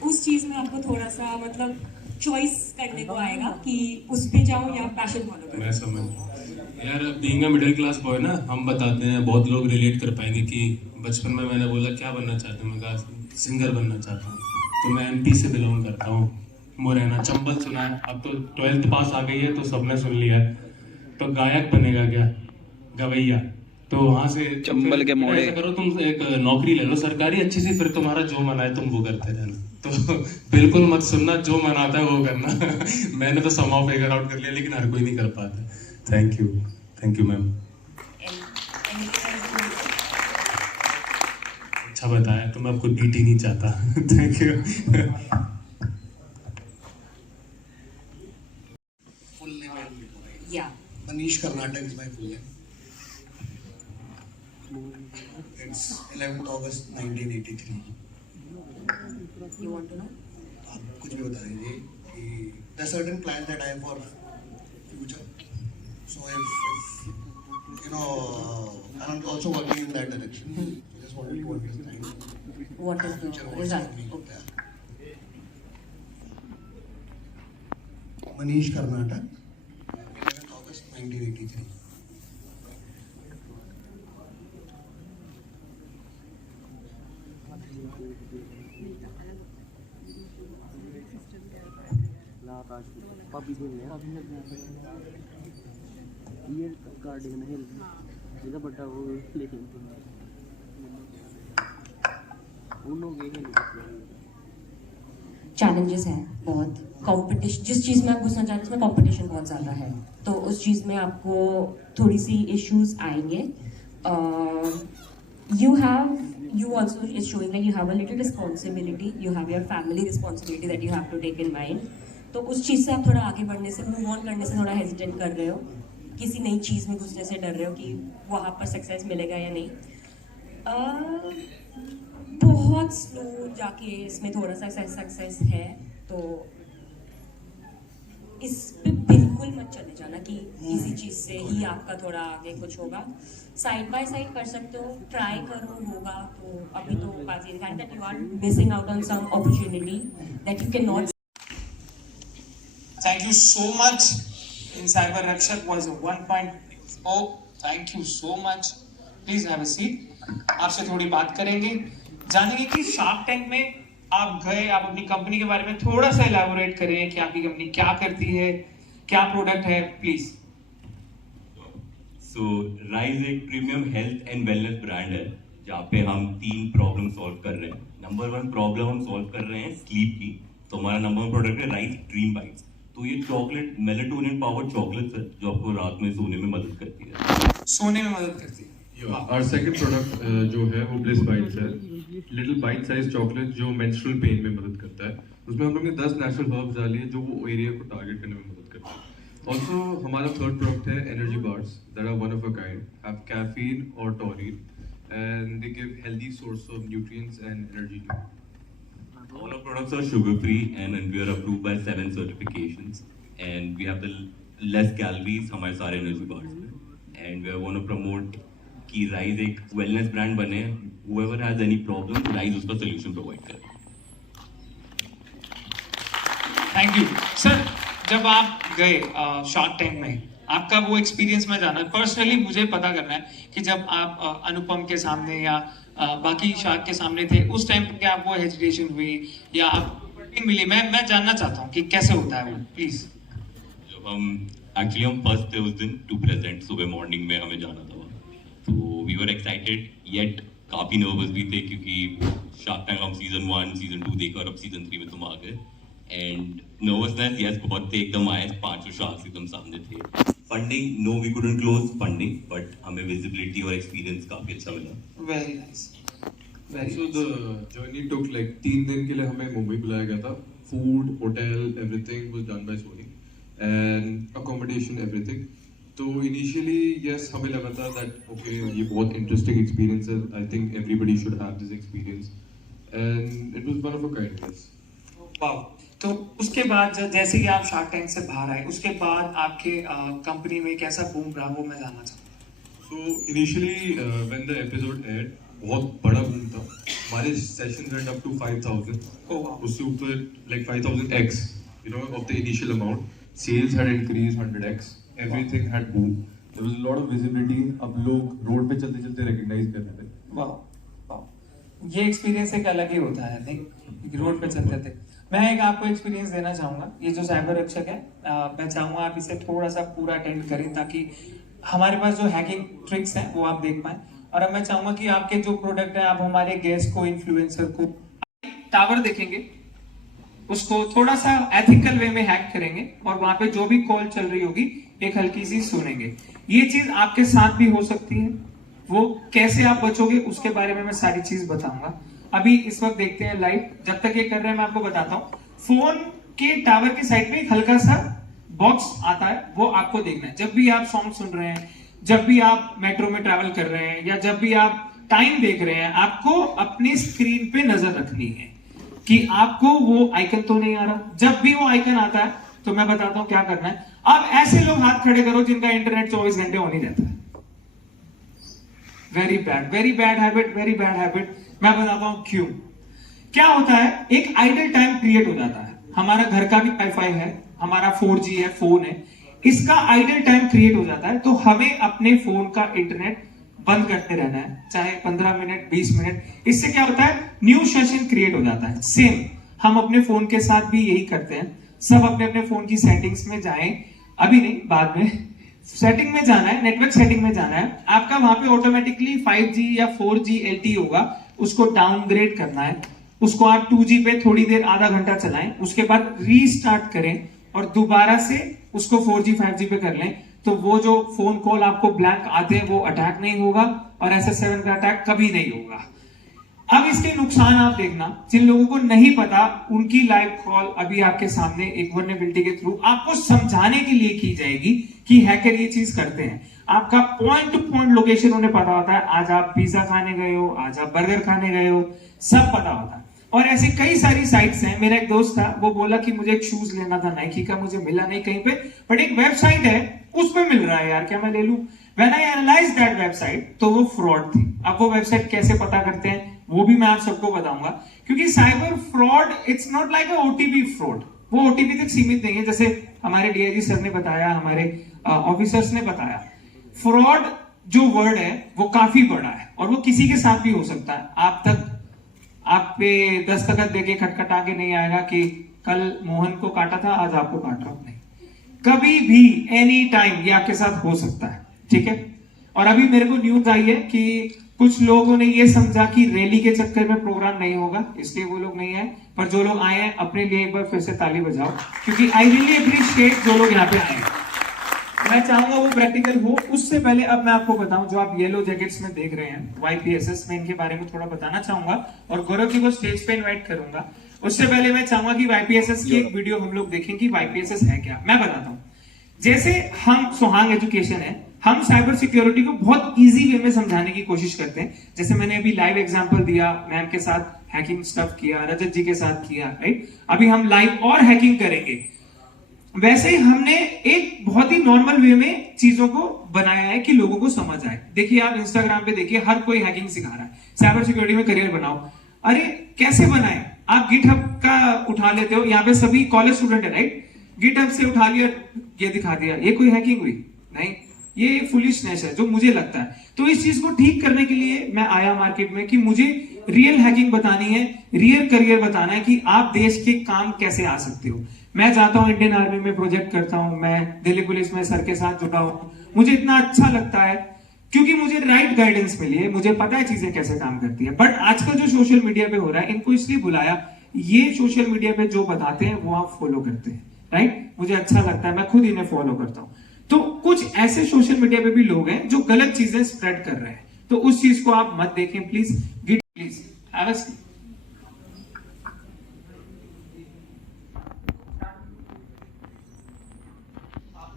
उस चीज में आपको थोड़ा सा मतलब चॉइस करने को आएगा कि उस पे जाऊं या पैशन फॉलो करूं। मैं समझ यार, being a middle class boy ना, हम बताते हैं, बहुत लोग रिलेट कर पाएंगे कि बचपन में मैंने बोला क्या बनना चाहते हैं, मैं कहा सिंगर बनना चाहता हूँ। तो मैं एमपी से बिलोंग करता हूँ, मुरैना, चंबल सुना है। अब तो 12th पास आ गई है तो सबने सुन लिया है। तो गायक बनेगा क्या, गवैया, तो वहाँ से चंबल के मोड़े। ऐसा करो, तुम एक नौकरी ले लो सरकारी अच्छी सी, फिर तुम्हारा जो मन आए तुम वो करते रहना। तो बिल्कुल मत सुनना, जो मन आता है वो करना। मैंने तो समाव फिगर आउट कर लिया, लेकिन हर कोई नहीं कर पाता। Thank you ma'am. अच्छा बताया, तो मैं आपको बीट ही नहीं चाहता। Thank you. Full name Yeah. Manish Karnataka is my full name. It's 11th August 1983. You want to know? आप कुछ भी बता दीजिए कि there are certain plans that I have for future. So if you know, I'm also working in that direction. So just wanted to understand. What is the future result? for me. Okay. Manish Karnataka, 11th August 1983. Challenges हैं बहुत, competition, जिस चीज़ में आप घुसना चाहते हैं उसमें competition बहुत ज़्यादा है, तो उस चीज़ में आपको थोड़ी सी इश्यूज आएंगे। you also is showing that you have a little responsibility, you have your family responsibility that you have to take in mind. तो उस चीज़ से आप थोड़ा आगे बढ़ने से, मूव ऑन करने से थोड़ा हेजिटेट कर रहे हो, किसी नई चीज़ में घुसने से डर रहे हो कि वहाँ पर सक्सेस मिलेगा या नहीं। बहुत स्लो जाके इसमें थोड़ा सा सक्सेस है, तो इस पे बिल्कुल मत चले जाना कि किसी चीज़ से ही आपका थोड़ा आगे कुछ होगा। साइड बाय साइड कर सकते हो, ट्राई करो, होगा। तो अभी तो बात ये दिखाई that you are missing out on some opportunity that you can not. Thank you so much. In Cyber Rakshak was a 1.0. Thank you so much. Please have a seat. आपसे थोड़ी बात करेंगे, जानेंगे कि शार्क टैंक में आप गए, आप अपनी कंपनी के बारे में थोड़ा सा इलैबोरेट करें कि आपकी कंपनी क्या करती है, क्या प्रोडक्ट है, प्लीज। सो राइज एक premium health and wellness brand है जहाँ पे हम 3 प्रॉब्लम सॉल्व कर रहे हैं। नंबर 1 प्रॉब्लम हम सॉल्व कर रहे हैं स्लीप की, तो हमारा नंबर 1 प्रोडक्ट है राइज ड्रीम बाइट्स। तो ये चॉकलेट मेलेटोनिन पावर चॉकलेट्स है जो आपको रात में सोने में मदद करती है। सोने में मदद करती है। और सेकंड प्रोडक्ट जो है वो ब्लिस बाइट्स है, लिटिल बाइट साइज चॉकलेट जो मेंस्ट्रुअल पेन में मदद करता है। उसमें हम लोग ने 10 नेचुरल हर्ब्स डाली है जो वो एरिया को टारगेट करने में मदद करता है। ऑल्सो हमारा थर्ड प्रोडक्ट है energy bars that are one of a kind, have caffeine और taurine and they give healthy source of nutrients and energy too. All our products are sugar free and we are approved by 7 certifications and we have the less calories हमारे सारे energy bars में, and we want to promote कि rise एक wellness brand बने, whoever has any problem rise उसका solution provide करे। Thank you sir. जब आप गए शार्क टैंक में, आपका वो एक्सपीरियंस मैं जाना पर्सनली, मुझे पता करना है कि जब आप अनुपम के सामने या बाकी शार्क के सामने थे, उस टाइम पे क्या आपको हेजिटेशन हुई या आप मिली? मैं जानना चाहता हूँ कि कैसे होता है वो, प्लीज। जब हम फर्स्ट थे उस दिन टू प्रेजेंट, सुबह मॉर्निंग में हमें जाना था, तो वी वर एक्साइटेड येट काफ़ी नर्वस भी थे क्योंकि शार्क टैंक हम सीजन 1 सीजन 2 देखा और अब सीजन 3 में तुम आ गए। एंड नर्वसनेस यस बहुत थे, एकदम आए 5 शार्क्स एकदम सामने थे। Funding no we couldn't close funding, but हमें विजिबिलिटी और एक्सपीरियंस काफ़ी अच्छा मिला। Very nice. So the journey took like 3 दिन के लिए हमें मुंबई बुलाया गया था। Food, hotel, everything was done by Sony and accommodation everything. तो इनिशियली यस हमें लगा था दैट ओके ये बहुत इंटरेस्टिंग एक्सपीरियंस है, I think everybody should have this experience and it was one of a kind. Yes wow. तो उसके बाद जैसे कि आप शार्क टैंक से बाहर आए, उसके बाद आपके कंपनी में कैसा बूम रहा वो मैं जानना चाहूँगा। So initially when the episode aired बहुत बड़ा बूम था, हमारे सेशंस वेंट अप टू 5000। उससे ऊपर like 5000x you know of the initial amount. Sales had increase 100x, everything had boomed, there was a lot of visibility, अब लोग road पे चलते चलते रिकॉग्नाइज कर रहे थे। वाह वाह, ये एक्सपीरियंस एक अलग ही होता है, नहीं रोड पे चलते थे। मैं एक आपको एक्सपीरियंस देना चाहूंगा, ये जो साइबर रक्षक है, मैं चाहूंगा आप इसे थोड़ा सा पूरा अटेंड करें ताकि हमारे पास जो हैकिंग ट्रिक्स हैं वो आप देख पाए। और अब मैं चाहूंगा कि आपके जो प्रोडक्ट है आप हमारे गेस्ट को, इन्फ्लुएंसर को टावर देखेंगे, उसको थोड़ा सा एथिकल वे में हैक करेंगे और वहां पे जो भी कॉल चल रही होगी एक हल्की सी सुनेंगे। ये चीज आपके साथ भी हो सकती है, वो कैसे आप बचोगे उसके बारे में मैं सारी चीज बताऊंगा। अभी इस वक्त देखते हैं लाइव, जब तक ये कर रहे हैं मैं आपको बताता हूँ। फोन के टावर की साइड पे एक हल्का सा बॉक्स आता है, वो आपको देखना है। जब भी आप सॉन्ग सुन रहे हैं, जब भी आप मेट्रो में ट्रैवल कर रहे हैं, या जब भी आप टाइम देख रहे हैं, आपको अपनी स्क्रीन पे नजर रखनी है कि आपको वो आइकन तो नहीं आ रहा। जब भी वो आइकन आता है तो मैं बताता हूं क्या करना है। अब ऐसे लोग हाथ खड़े करो जिनका इंटरनेट 24 घंटे ऑन ही रहता है। Very bad habit, very bad habit. मैं बताता हूं क्यों। क्या होता है, एक आइडल टाइम क्रिएट हो जाता है। हमारा घर का भी वाईफाई है, हमारा 4G है, फोन है, इसका आइडल टाइम क्रिएट हो जाता है। तो हमें अपने फोन का इंटरनेट बंद करते रहना है, चाहे 15 मिनट 20 मिनट। इससे क्या होता है, न्यू सेशन क्रिएट हो जाता है। सेम हम अपने फोन के साथ भी यही करते हैं। सब अपने अपने फोन की सेटिंग्स में जाएं, अभी नहीं बाद में। सेटिंग में जाना है, नेटवर्क सेटिंग में जाना है। आपका वहां पे ऑटोमेटिकली 5G या 4G LTE होगा, उसको डाउनग्रेड करना है। उसको आप 2G पे थोड़ी देर, आधा घंटा चलाएं, उसके बाद रीस्टार्ट करें और दोबारा से उसको 4G 5G पे कर लें। तो वो जो फोन कॉल आपको ब्लैंक आते हैं वो अटैक नहीं होगा और SS7 का अटैक कभी नहीं होगा। अब इसके नुकसान आप देखना, जिन लोगों को नहीं पता उनकी लाइव कॉल अभी आपके सामने एक वल्नरेबिलिटी के थ्रू आपको समझाने के लिए की जाएगी कि हैकर ये चीज करते हैं। आपका पॉइंट टू पॉइंट लोकेशन उन्हें पता होता है। आज आप पिज्जा खाने गए हो, आज आप बर्गर खाने गए हो, सब पता होता है। और ऐसे कई सारी साइट्स हैं। मेरा एक दोस्त था, वो बोला कि मुझे एक शूज लेना था नाइकी का, मुझे मिला नहीं कहीं पे, बट एक वेबसाइट है उसमें मिल रहा है यार, क्या मैं ले लूं? When I analyzed that website, तो वो फ्रॉड थी। अब वो वेबसाइट कैसे पता करते हैं वो भी मैं आप सबको बताऊंगा, क्योंकि cyber fraud it's not like OTP fraud. वो OTP तक सीमित नहीं है, जैसे हमारे DIG सर ने बताया, हमारे ऑफिसर्स ने बताया। फ्रॉड जो वर्ड है वो काफी बड़ा है और वो किसी के साथ भी हो सकता है। आप पे दस्तखत देके खटखटा के नहीं आएगा कि कल मोहन को काटा था, आज आपको काट रहा हूं। नहीं, कभी भी एनी टाइम ये आपके साथ हो सकता है, ठीक है। और अभी मेरे को न्यूज आई है कि कुछ लोगों ने ये समझा कि रैली के चक्कर में प्रोग्राम नहीं होगा, इसलिए वो लोग नहीं आए। पर जो लोग आए हैं अपने लिए एक बार फिर से ताली बजाओ, क्योंकि आई रियली अप्रिशिएट जो लोग यहाँ पे आए। मैं चाहूंगा वो प्रैक्टिकल हो। उससे पहले अब मैं आपको बताऊं, जो आप येलो जैकेट्स में देख रहे हैं YPSS, में इनके बारे में थोड़ा बताना चाहूंगा और गौरव जी को स्टेज पे इनवाइट करूंगा। उससे पहले मैं चाहूंगा कि YPSS की एक वीडियो हम लोग देखें कि YPSS है क्या। मैं बताता हूँ। जैसे हम सोहांग एजुकेशन है, हम साइबर सिक्योरिटी को बहुत इजी वे में समझाने की कोशिश करते हैं। जैसे मैंने अभी लाइव एग्जांपल दिया, मैम के साथ हैकिंग स्टफ किया, रजत जी के साथ किया, राइट। अभी हम लाइव और हैकिंग करेंगे। वैसे हमने एक बहुत ही नॉर्मल वे में चीजों को बनाया है कि लोगों को समझ आए। देखिए आप इंस्टाग्राम पे देखिए, हर कोई हैकिंग सिखा रहा है, साइबर सिक्योरिटी में करियर बनाओ। अरे कैसे बनाए? आप गिटहब का उठा लेते हो, यहाँ पे सभी कॉलेज स्टूडेंट है, राइट। गिटहब से उठा लिया, ये दिखा दिया, ये कोई हैकिंग हुई? नहीं, ये फुलिशनेस है जो मुझे लगता है। तो इस चीज को ठीक करने के लिए मैं आया मार्केट में कि मुझे रियल हैकिंग बतानी है, रियल करियर बताना है कि आप देश के काम कैसे आ सकते हो। मैं जाता हूं इंडियन आर्मी में प्रोजेक्ट करता हूं, मैं दिल्ली पुलिस में सर के साथ जुड़ा हूं। मुझे इतना अच्छा लगता है क्योंकि मुझे राइट गाइडेंस मिली है, मुझे पता है चीजें कैसे काम करती है। बट आजकल जो सोशल मीडिया पे हो रहा है, इनको इसलिए बुलाया, ये सोशल मीडिया पे जो बताते हैं वो आप फॉलो करते हैं, राइट। मुझे अच्छा लगता है, मैं खुद इन्हें फॉलो करता हूं। तो कुछ ऐसे सोशल मीडिया पे भी लोग हैं जो गलत चीजें स्प्रेड कर रहे हैं, तो उस चीज को आप मत देखें please. Please have a seat.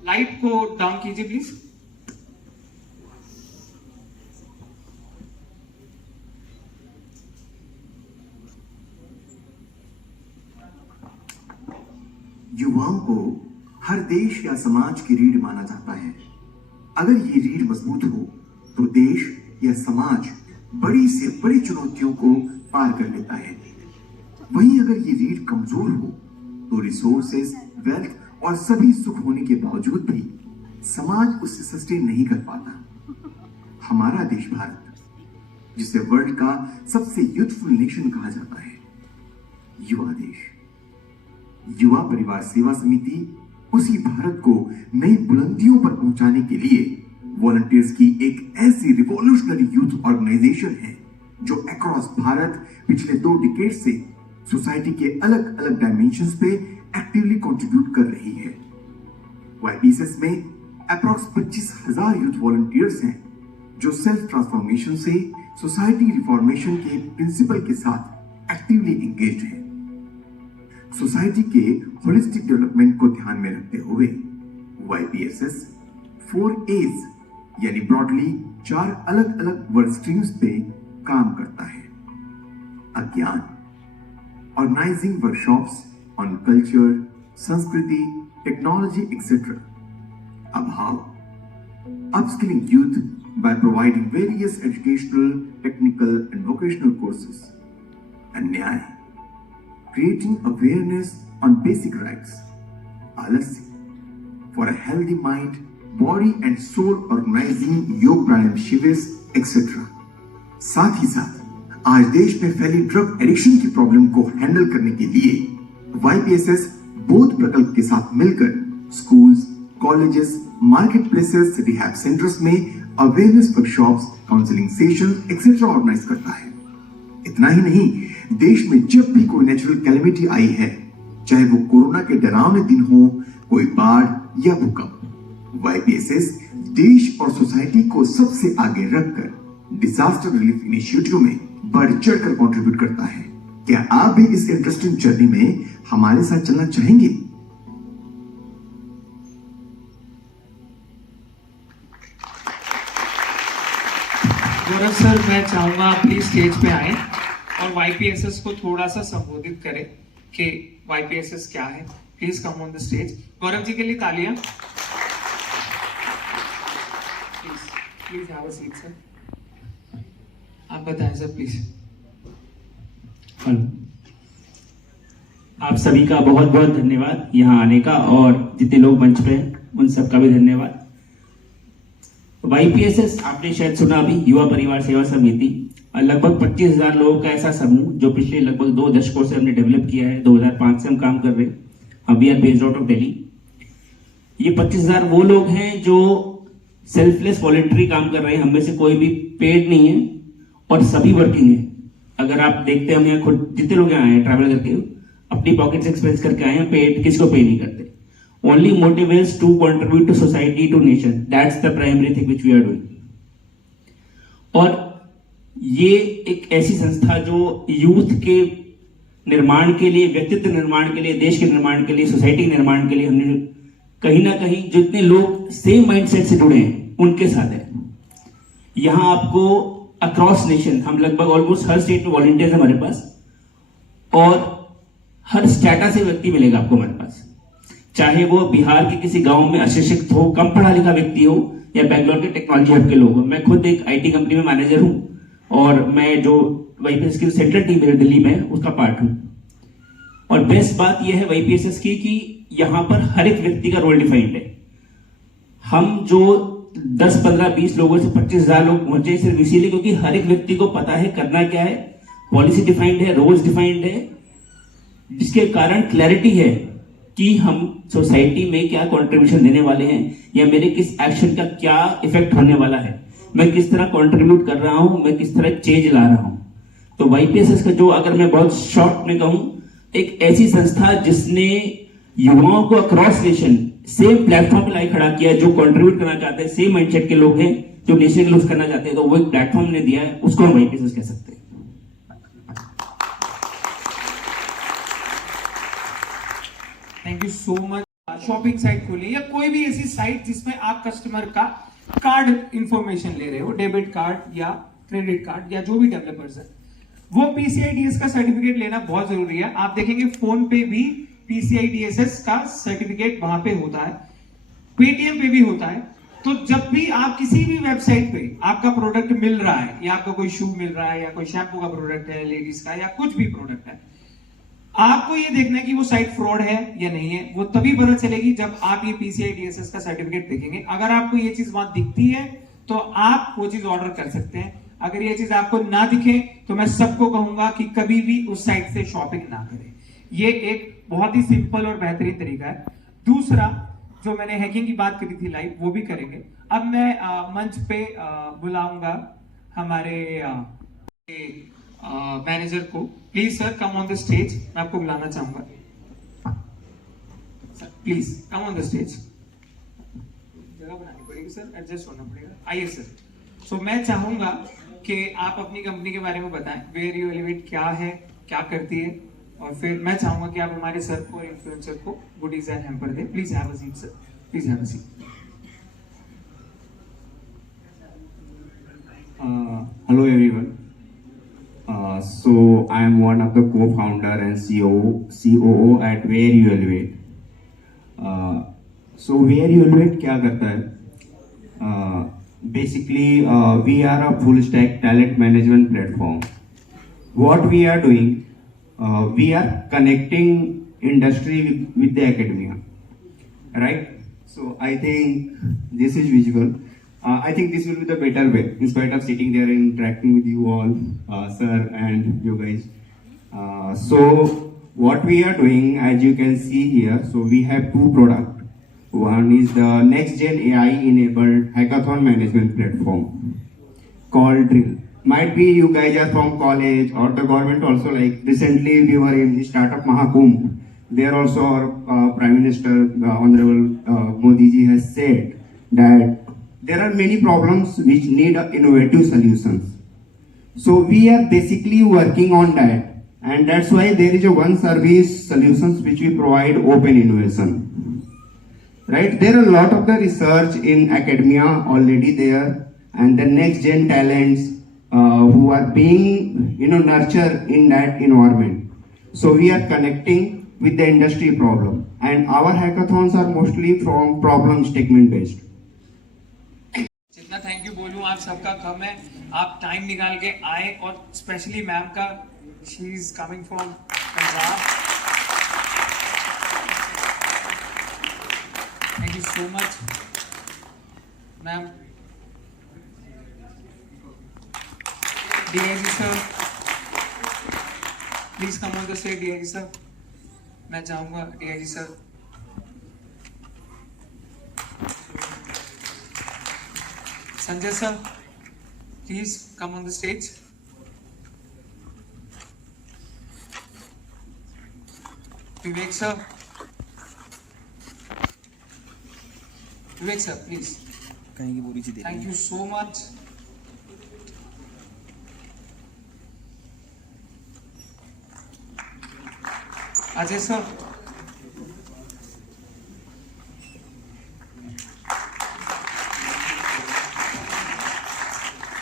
Light को डाउन कीजिए प्लीज। युवाओं को हर देश या समाज की रीढ़ माना जाता है। अगर ये रीढ़ मजबूत हो तो देश या समाज बड़ी से बड़ी चुनौतियों को पार कर लेता है। वहीं अगर ये रीढ़ कमजोर हो तो रिसोर्सेज, वेल्थ और सभी सुख होने के बावजूद भी समाज उससे सस्टेन नहीं कर पाता। हमारा देश भारत, जिसे वर्ल्ड का सबसे यूथफुल नेशन कहा जाता है, युवा देश, युवा परिवार सेवा समिति उसी भारत को नई बुलंदियों पर पहुंचाने के लिए वॉलंटियर्स की एक ऐसी रिवॉल्यूशनरी यूथ ऑर्गेनाइजेशन है जो अक्रॉस भारत पिछले 2 डिकेड से सोसाइटी के अलग अलग डायमेंशंस पे एक्टिवली कंट्रीब्यूट कर रही है। YPSS में अप्रॉक्स 25,000 यूथ वॉलंटियर्स हैं जो सेल्फ ट्रांसफॉर्मेशन से सोसाइटी रिफॉर्मेशन के प्रिंसिपल के साथ एक्टिवली एंगेज्ड है। सोसाइटी के होलिस्टिक डेवलपमेंट को ध्यान में रखते हुए YPSS 4 A's यानी ब्रॉडली 4 अलग अलग वर्क स्ट्रीम्स पे काम करता है। अज्ञान, ऑर्गेनाइजिंग वर्कशॉप्स ऑन कल्चर, संस्कृति, टेक्नोलॉजी एक्सेट्रा। अभाव, upskilling youth by providing various educational, technical and vocational courses. अन्याय, creating awareness on basic rights. आलस्य, for a healthy mind, body and soul organizing योग प्राणायाम शिविर्स etc. साथ ही साथ आज देश में फैली ड्रग एडिक्शन की प्रॉब्लम को हैंडल करने के लिए YPSS बोध प्रकल्प के साथ मिलकर schools, colleges, market places, rehab centers में awareness workshops, counselling session etcetera organise करता है। इतना ही नहीं, देश में जब भी कोई नेचुरल कैलेमिटी आई है, चाहे वो कोरोना के डरावने दिन हो, कोई बाढ़ या भूकंप, YPSS देश और सोसाइटी को सबसे आगे रखकर डिजास्टर रिलीफ इनिशिएटिव में बढ़ चढ़कर कंट्रीब्यूट करता है। क्या आप भी इस इंटरेस्टिंग जर्नी में हमारे साथ चलना चाहेंगे? गौरव सर, मैं चाहूंगा आप प्लीज स्टेज पे आए और YPSS को थोड़ा सा संबोधित करें कि YPSS क्या है। Please come on the stage. Gaurav ji के लिए तालियां। Please have a seat sir. आप बताएं सर प्लीज। हेलो, आप सभी का बहुत बहुत धन्यवाद यहाँ आने का, और जितने लोग मंच पे हैं उन सबका भी धन्यवाद। YPSS आपने शायद सुना अभी, युवा परिवार सेवा समिति, लगभग 25,000 लोगों का ऐसा समूह जो पिछले लगभग 2 दशकों से हमने डेवलप किया है। 2005 से हम काम कर रहे हैं। We are based out of Delhi. ये 25,000 वो लोग हैं जो सेल्फलेस वॉलंटरी काम कर रहे हैं। हम में से कोई भी पेड नहीं है और सभी वर्किंग है। अगर आप देखते हैं, हम यहाँ खुद जितने लोग यहाँ आए हैं ट्रैवल करके, अपनी पॉकेट से एक्सपेंस करके आए हैं, पेड किसको पे नहीं करते। Only motive is to contribute to society, to nation. That's the primary thing which we are doing. और ये एक ऐसी संस्था जो यूथ के निर्माण के लिए, व्यक्तित्व निर्माण के लिए, देश के निर्माण के लिए, सोसाइटी के निर्माण के लिए हमने कहीं ना कहीं जितने लोग सेम माइंडसेट से जुड़े हैं उनके साथ है। यहाँ आपको अक्रॉस नेशन, हम लगभग ऑलमोस्ट हर स्टेट में वॉलंटियर्स हमारे पास, और हर स्टेटस से व्यक्ति मिलेगा आपको हमारे पास। चाहे वो बिहार के किसी गांव में अशिक्षित हो, कम पढ़ा लिखा व्यक्ति हो, या बेंगलोर के टेक्नोलॉजी हब के लोग हो। मैं खुद एक IT कंपनी में मैनेजर हूं, और मैं जो YPSS की सेंट्रल टीम है दिल्ली में, उसका पार्ट हूं। और बेस्ट बात यह है YPSS की कि यहाँ पर हर एक व्यक्ति का रोल डिफाइंड है। हम जो 10, 15, 20 लोगों से 25,000 लोग पहुंचे सिर्फ इसीलिए क्योंकि हर एक व्यक्ति को पता है करना क्या है, पॉलिसी डिफाइंड है, रोल्स डिफाइंड है, जिसके कारण क्लैरिटी है कि हम सोसाइटी में क्या कंट्रीब्यूशन देने वाले हैं, या मेरे किस एक्शन का क्या इफेक्ट होने वाला है, मैं किस तरह कंट्रीब्यूट कर रहा हूं, मैं किस तरह चेंज ला रहा हूं। तो YPSS का जो, अगर मैं बहुत शॉर्ट में कहूं, एक ऐसी संस्था जिसने युवाओं को अक्रॉस नेशन सेम प्लेटफॉर्म पे लाई खड़ा किया, जो कंट्रीब्यूट करना चाहते हैं, सेम माइंडसेट के लोग हैं, जो नेशन लूज करना चाहते हैं, तो वो एक प्लेटफॉर्म ने दिया है, उसको हम YPSS कह सकते हैं। Thank you so much. Shopping site खोलिए या कोई भी ऐसी साइट जिसमें आप कस्टमर का कार्ड इंफॉर्मेशन ले रहे हो, डेबिट कार्ड या क्रेडिट कार्ड या जो भी डेवलपर्स है, वो PCI-DSS का सर्टिफिकेट लेना बहुत जरूरी है। आप देखेंगे फोन पे भी PCI-DSS का सर्टिफिकेट वहां पे होता है, पेटीएम पे भी होता है। तो जब भी आप किसी भी वेबसाइट पे आपका प्रोडक्ट मिल रहा है, या आपको कोई शू मिल रहा है, या कोई शैम्पू का प्रोडक्ट है लेडीज का, या कुछ भी प्रोडक्ट है, आपको ये देखना है कि वो साइट फ्रॉड है या नहीं है। वो तभी पता चलेगी जब आप ये PCI-DSS का सर्टिफिकेट देखेंगे। अगर आपको ये चीज वहां दिखती है तो आप वो चीज ऑर्डर कर सकते हैं। अगर ये चीज आपको ना दिखे तो मैं सबको कहूंगा कि कभी भी उस साइट से शॉपिंग ना करें। ये एक बहुत ही सिंपल और बेहतरीन तरीका है। दूसरा, जो मैंने हैकिंग की बात करी थी लाइव, वो भी करेंगे। अब मैं मंच पे बुलाऊंगा हमारे मैनेजर को। Please sir come on the stage. मैं आपको बुलाना चाहूंगा sir, please come on the stage. जगह बनानी पड़ेगी सर, एडजस्ट होना पड़ेगा। आइए सर। सो मैं चाहूंगा कि आप अपनी कंपनी के बारे में बताएं, वेयर यू एलिवेट क्या है, क्या करती है, और फिर मैं चाहूंगा कि आप हमारे सर को और इन्फ्लुएंसर को गुडीज एंड हैम्पर दें। Please have a seat sir, please have a seat. Hello everyone. So I am one of the co-founder and COO at Where You Elevate. So Where You Elevate क्या करता है? Basically, we are a full stack talent management platform. What we are doing, we are connecting industry with the academia, right? So I think this is visual. I think this will be the better way, in spite of sitting there and interacting with you all, sir and you guys. So what we are doing, as you can see here, so we have two products. One is the next gen AI enabled hackathon management platform called Drill. Might be you guys are from college or the government also, like recently we were in the startup Mahakumbh. There also our Prime Minister, Honorable Modi ji has said that there are many problems which need innovative solutions. So we are basically working on that, and that's why there is a one service solutions which we provide, open innovation. Right? There are a lot of the research in academia already there, and the next gen talents who are being nurtured in that environment. So we are connecting with the industry problem, and our hackathons are mostly from problem statement based. जितना thank you बोलूं आप सबका कम है। आप time निकाल के आए, और स्पेशली मैम का, she is coming from Punjab. Thank you so much ma'am. DIG sir please come on the stage. DIG sir मैं चाहूंगा, DIG sir Sanjay sir, please come on the stage. Vivek sir, please. Thank you so much. Ajay sir.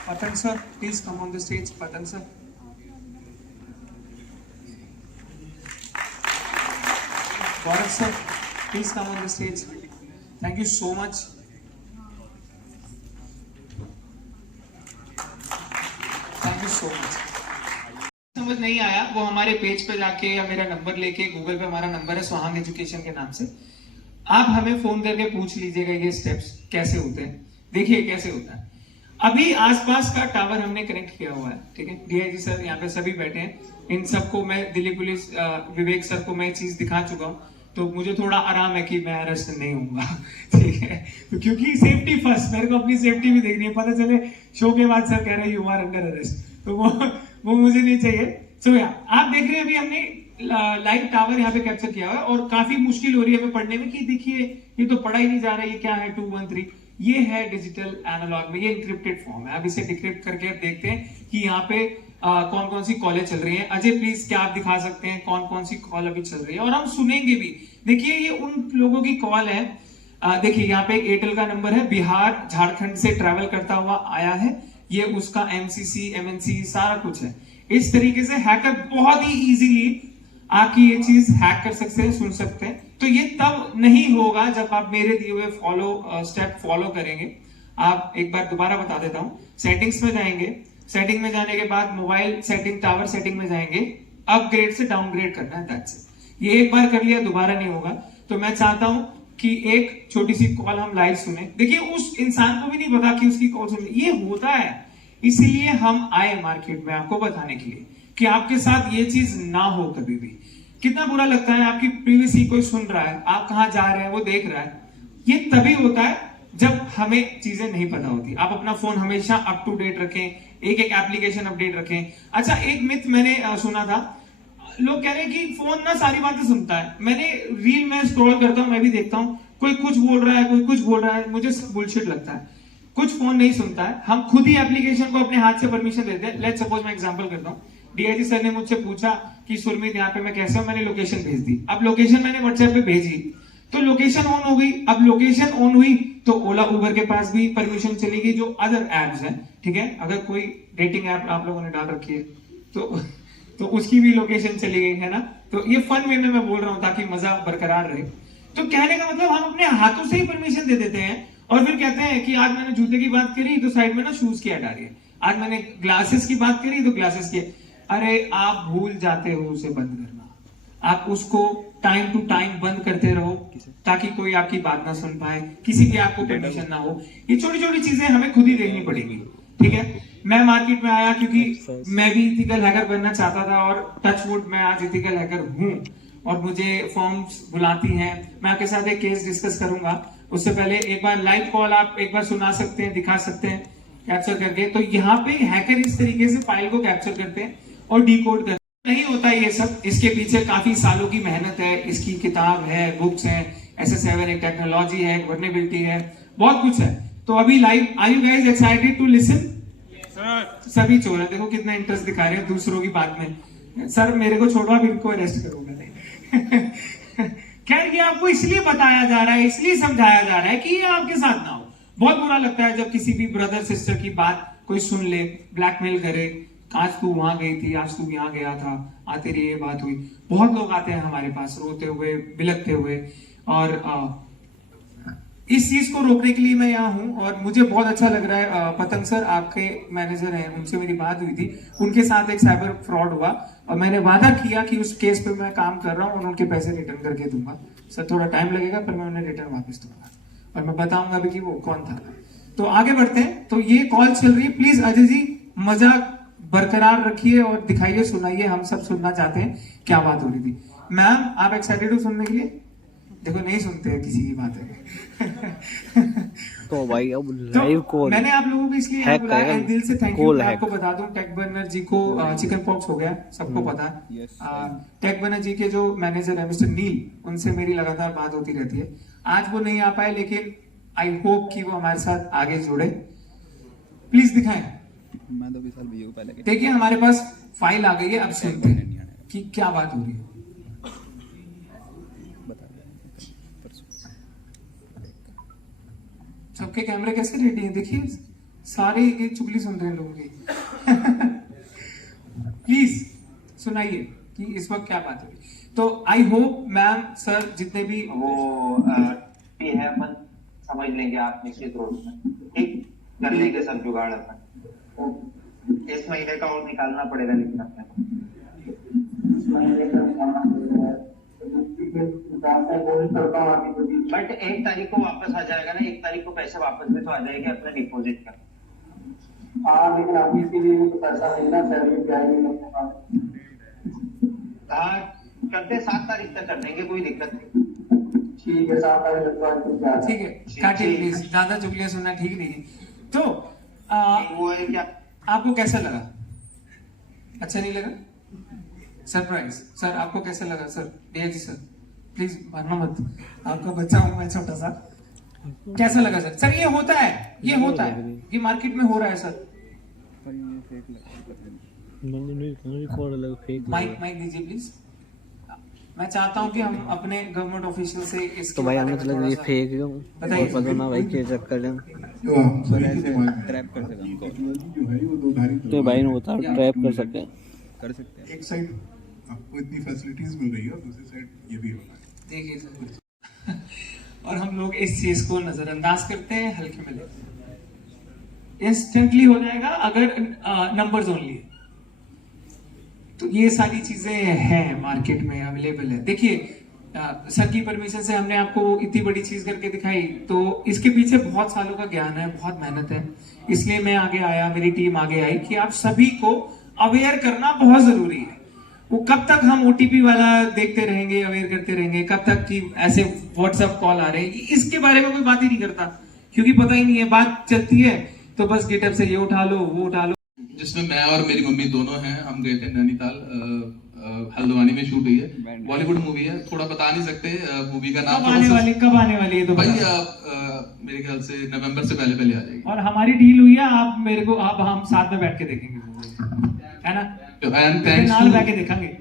Patan sir, please come on the stage. Patan sir. Gaurav sir, please come on the stage. Thank you so much. Thank you so much. समझ नहीं आया वो हमारे page पे जाके या मेरा number लेके, गूगल पे हमारा नंबर है स्वांग एजुकेशन के नाम से, आप हमें फोन करके पूछ लीजिएगा ये स्टेप्स कैसे होते हैं। देखिए कैसे होता है। अभी आसपास का टावर हमने कनेक्ट किया हुआ है, ठीक है। डीआईजी सर यहाँ पे सभी बैठे हैं, इन सबको मैं, दिल्ली पुलिस विवेक सर को मैं चीज दिखा चुका हूँ, तो मुझे थोड़ा आराम है कि मैं अरेस्ट नहीं होऊंगा, ठीक है। तो क्योंकि सेफ्टी फर्स्ट, मेरे को अपनी सेफ्टी भी देखनी है। पता चले शो के बाद सर कह रहे हैं यू आर अंडर अरेस्ट, तो वो मुझे नहीं चाहिए। सो आप देख रहे हैं अभी हमने लाइव टावर यहाँ पे कैप्चर किया हुआ है, और काफी मुश्किल हो रही है हमें पढ़ने में कि देखिए ये तो पढ़ा ही नहीं जा रहा है, ये क्या है 213। ये है डिजिटल एनालॉग में, ये इंक्रिप्टेड फॉर्म है। अब इसे डिक्रिप्ट करके देखते हैं कि यहाँ पे कौन कौन सी कॉलें चल रही हैं। अजय प्लीज क्या आप दिखा सकते हैं कौन कौन सी कॉल अभी चल रही है, और हम सुनेंगे भी। देखिए ये उन लोगों की कॉल है। देखिए यहाँ पे एयरटेल का नंबर है, बिहार झारखंड से ट्रैवल करता हुआ आया है, ये उसका एमसीसी एमएनसी सारा कुछ है। इस तरीके से हैकर बहुत ही इजीली आपकी ये चीज हैक कर सकते हैं, सुन सकते हैं। तो ये तब नहीं होगा जब आप मेरे दिए हुए स्टेप फॉलो करेंगे। आप एक बार दोबारा बता देता हूं। सेटिंग्स में जाएंगे, सेटिंग में जाने के बाद मोबाइल सेटिंग, टावर सेटिंग में जाएंगे, अपग्रेड से डाउनग्रेड करना है, दैट्स इट। ये एक बार कर लिया, दोबारा नहीं होगा। तो मैं चाहता हूं कि एक छोटी सी कॉल हम लाइव सुने। देखिए उस इंसान को भी नहीं पता कि उसकी कॉल सुननी, ये होता है। इसीलिए हम आए मार्केट में आपको बताने के लिए कि आपके साथ ये चीज ना हो कभी भी। कितना बुरा लगता है, आपकी प्रीवियस ही कोई सुन रहा है, आप कहां जा रहे हैं वो देख रहा है, ये तभी होता है जब हमें चीजें नहीं पता होती। आप अपना फोन हमेशा अप टू डेट रखें, एक एक एप्लीकेशन अपडेट रखें। अच्छा, एक मिथ मैंने सुना था, लोग कह रहे हैं कि फोन ना सारी बातें सुनता है। मैंने रील में स्क्रॉल करता हूं, मैं भी देखता हूं, कोई कुछ बोल रहा है, कोई कुछ बोल रहा है, मुझे बुलशिट लगता है। कुछ फोन नहीं सुनता है, हम खुद ही एप्लीकेशन को अपने हाथ से परमिशन देते हैं। लेट्स सपोज मैं एग्जांपल करता हूं, डीआईजी सर ने मुझसे पूछा कि सुरमीत यहाँ पे मैं कैसे हूं, मैंने लोकेशन भेज दी। अब लोकेशन मैंने व्हाट्सएप पे भेजी तो लोकेशन ऑन हो गई। अब लोकेशन ऑन हुई तो ओला उबर के पास भी परमिशन चली गई, जो अदर एप्स हैं, ठीक है। अगर कोई डेटिंग ऐप आप लोगों ने डाल रखी है तो उसकी भी लोकेशन चली गई, है ना। तो ये फन वे में मैं बोल रहा हूं ताकि मजा बरकरार रहे। तो कहने का मतलब हम अपने हाथों से ही परमिशन दे देते हैं और फिर कहते हैं कि आज मैंने जूते की बात करी तो साइड में ना शूज की ऐड आ रही है, आज मैंने ग्लासेस की बात करी तो ग्लासेस की। अरे आप भूल जाते हो उसे बंद करना, आप उसको टाइम टू टाइम बंद करते रहो ताकि कोई आपकी बात ना सुन पाए, किसी की आपको परमिशन ना हो। ये छोटी छोटी चीजें हमें खुद ही देखनी पड़ेगी, ठीक है। मैं मार्केट में आया क्योंकि मैं भी इथिकल हैकर बनना चाहता था और टच वुड मैं आज इथिकल हैकर हूं और मुझे फॉर्म्स बुलाती हैं। मैं आपके साथ एक केस डिस्कस करूंगा, उससे पहले एक बार लाइव कॉल आप एक बार सुना सकते हैं, दिखा सकते हैं कैप्चर करके। तो यहाँ पे हैकर इस तरीके से फाइल को कैप्चर करते हैं और डिकोड करते हैं। नहीं होता ये सब, इसके पीछे काफी सालों की मेहनत है, इसकी किताब है, बुक्स हैं, SS7 एक टेक्नोलॉजी है, वर्नेबिलिटी है, बहुत कुछ है। तो अभी live, are you guys excited to listen? सभी चोर है, देखो कितना इंटरेस्ट दिखा रहे हैं दूसरों की बात में। सर मेरे को छोड़ो, आप इनको अरेस्ट करोगे। खैर ये आपको इसलिए बताया जा रहा है, इसलिए समझाया जा रहा है कि ये आपके साथ ना हो। बहुत बुरा लगता है जब किसी भी ब्रदर सिस्टर की बात कोई सुन ले, ब्लैकमेल करे, आज तू वहां गई थी, आज तू यहाँ गया था, तेरी ये बात हुई। बहुत लोग आते हैं हमारे पास रोते हुए, बिलखते हुए, और इस चीज को रोकने के लिए मैं यहाँ हूँ। और मुझे बहुत अच्छा लग रहा है, पतंग सर आपके मैनेजर हैं, उनसे मेरी बात हुई थी, उनके साथ एक साइबर फ्रॉड हुआ और मैंने वादा किया कि उस केस पे मैं काम कर रहा हूँ और उनके पैसे रिटर्न करके दूंगा। सर थोड़ा टाइम लगेगा पर मैं उन्हें रिटर्न वापस दूंगा और मैं बताऊंगा भी कि वो कौन था। तो आगे बढ़ते हैं। तो ये कॉल चल रही है, प्लीज अजय जी मजाक बरकरार रखिए और दिखाइए, सुनाइए, हम सब सुनना चाहते हैं क्या बात हो रही थी। मैम आप एक्साइटेड हो सुनने के लिए? देखो नहीं सुनते हैं किसी की बातें। तो भाई अब लाइव कॉल मैंने आप लोगों को इसलिए बुलाया, दिल से थैंक यू। आपको बता दूं टेक बर्नर जी को चिकन पॉक्स हो गया, सबको पता है। टेक बर्नर जी के जो मैनेजर है मिस्टर नील, उनसे मेरी लगातार बात होती रहती है। आज वो नहीं आ पाए लेकिन आई होप कि वो हमारे साथ आगे जुड़े। प्लीज दिखाएं। मैं तो विशाल भैया को पहले देखिए हमारे पास फाइल आ गई है, अब सुनते हैं कि क्या बात हो रही है। सबके कैमरे कैसे रेडी हैं, देखिए सारे एक चुगली सुन रहे हैं लोगों की। प्लीज सुनाइए कि इस वक्त क्या बात है। तो आई होप मैम सर जितने भी वो ये है, अपन समझ लेंगे आप निश्चित रूप से, ठीक कर लेंगे सब जुगाड़ अपन। इस महीने का और निकालना पड़ेगा, लेकिन अपने बट 1 तारीख को वापस आ जाएगा ना, 1 तारीख को पैसे वापस भी तो आ जाएंगे अपने डिपॉजिट का। हाँ लेकिन अभी के लिए तो पैसा मिलना चाहिए। हाँ करते 7 तारीख तक कर देंगे, कोई दिक्कत नहीं। ठीक है 7 तारीख तक, ठीक है काटिए प्लीज, ज्यादा चुगलियां सुनना ठीक नहीं है। तो वो है क्या, आपको कैसा लगा? अच्छा नहीं लगा? सरप्राइज। सर आपको कैसा लगा? सर डीआईजी सर प्लीज मारना मत, आपका बच्चा हूं मैं छोटा सा। कैसा लगा सर? सर ये होता है, ये होता है, ये मार्केट में हो रहा है सर। माइक दीजिए प्लीज। मैं चाहता हूं कि हम अपने गवर्नमेंट ऑफिशियल से इसके तो भाई हमें तो लग रही है फेक है, बताइए पता ना भाई क्या चक्कर है। ट्रैप कर सकते तो भाई ने बता ट्रैप कर सकते हैं। एक साइड आपको इतनी फैसिलिटीज मिल रही है और दूसरी साइड ये भी हो रहा है। देखिए सर और हम लोग इस चीज को नजरअंदाज करते हैं, हल्के में लेते हैं। इंस्टेंटली हो जाएगा अगर नंबर्स ओनली है। तो ये सारी चीजें हैं मार्केट में अवेलेबल है। देखिए सर की परमिशन से हमने आपको इतनी बड़ी चीज करके दिखाई, तो इसके पीछे बहुत सालों का ज्ञान है, बहुत मेहनत है। इसलिए मैं आगे आया, मेरी टीम आगे आई कि आप सभी को अवेयर करना बहुत जरूरी है। वो कब तक हम ओटीपी वाला देखते रहेंगे, अवेयर करते रहेंगे, कब तक कि ऐसे व्हाट्सएप कॉल आ रहे हैं, इसके बारे में कोई बात ही नहीं करता, क्योंकि पता ही नहीं है। बात चलती है तो बस गेटअप से ये उठा लो वो उठा लो। जिसमें मैं और मेरी मम्मी दोनों हैं, हम गए थे नैनीताल, हल्द्वानी में शूट हुई है, बॉलीवुड मूवी है, थोड़ा बता नहीं सकते मूवी का नाम। कब आने वाली है तो भाई मेरे ख्याल से नवंबर से पहले आ जाएगी। और हमारी डील हुई है, आप मेरे को आप हम साथ में बैठ के देखेंगे, है ना?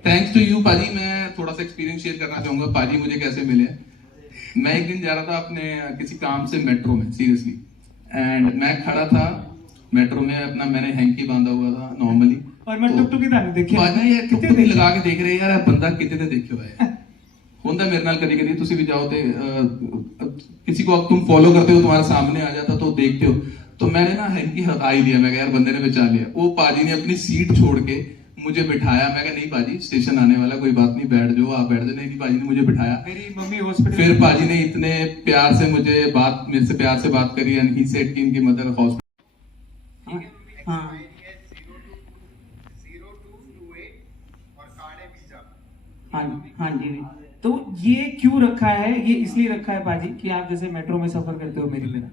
थैंक्स टू यू पाजी। मैं थोड़ा सा एक्सपीरियंस शेयर करना चाहूंगा पाजी मुझे कैसे मिले। मैं एक दिन जा रहा था अपने किसी काम से मेट्रो में, सीरियसली, एंड मैं खड़ा था मेट्रो में, अपना मैंने हैंकी बांधा हुआ था नॉर्मली, और मैं टुक टुक ही देखे यार टुक लगा के देख रहे हैं यार बंदा कितने देखियो है ਹੁੰਦਾ मेरे नाल कभी कभी ਤੁਸੀਂ भी जाओ ते किसी को तुम फॉलो करते हो, तुम्हारे सामने आ जाता तो देखते हो, तो मैंने ना हैंकी हटा ही लिया। मैं यार बंदे ने बचा लिया। वो पाजी ने अपनी सीट छोड़ के मुझे बिठाया। मैं नहीं पाजी स्टेशन आने वाला, कोई बात नहीं, बैठ जाओ, आप बैठ जाओ। नहीं पाजी ने मुझे बिठाया। मेरी मम्मी हॉस्पिटल, फिर पाजी ने इतने प्यार से मेरे से प्यार से बात करी, एंड ही सेड कि इनकी मदर हॉस्पिटल। हाँ जी। तो ये क्यों रखा है? ये इसलिए रखा है पाजी कि आप जैसे मेट्रो में सफर करते हो मेरी तरह।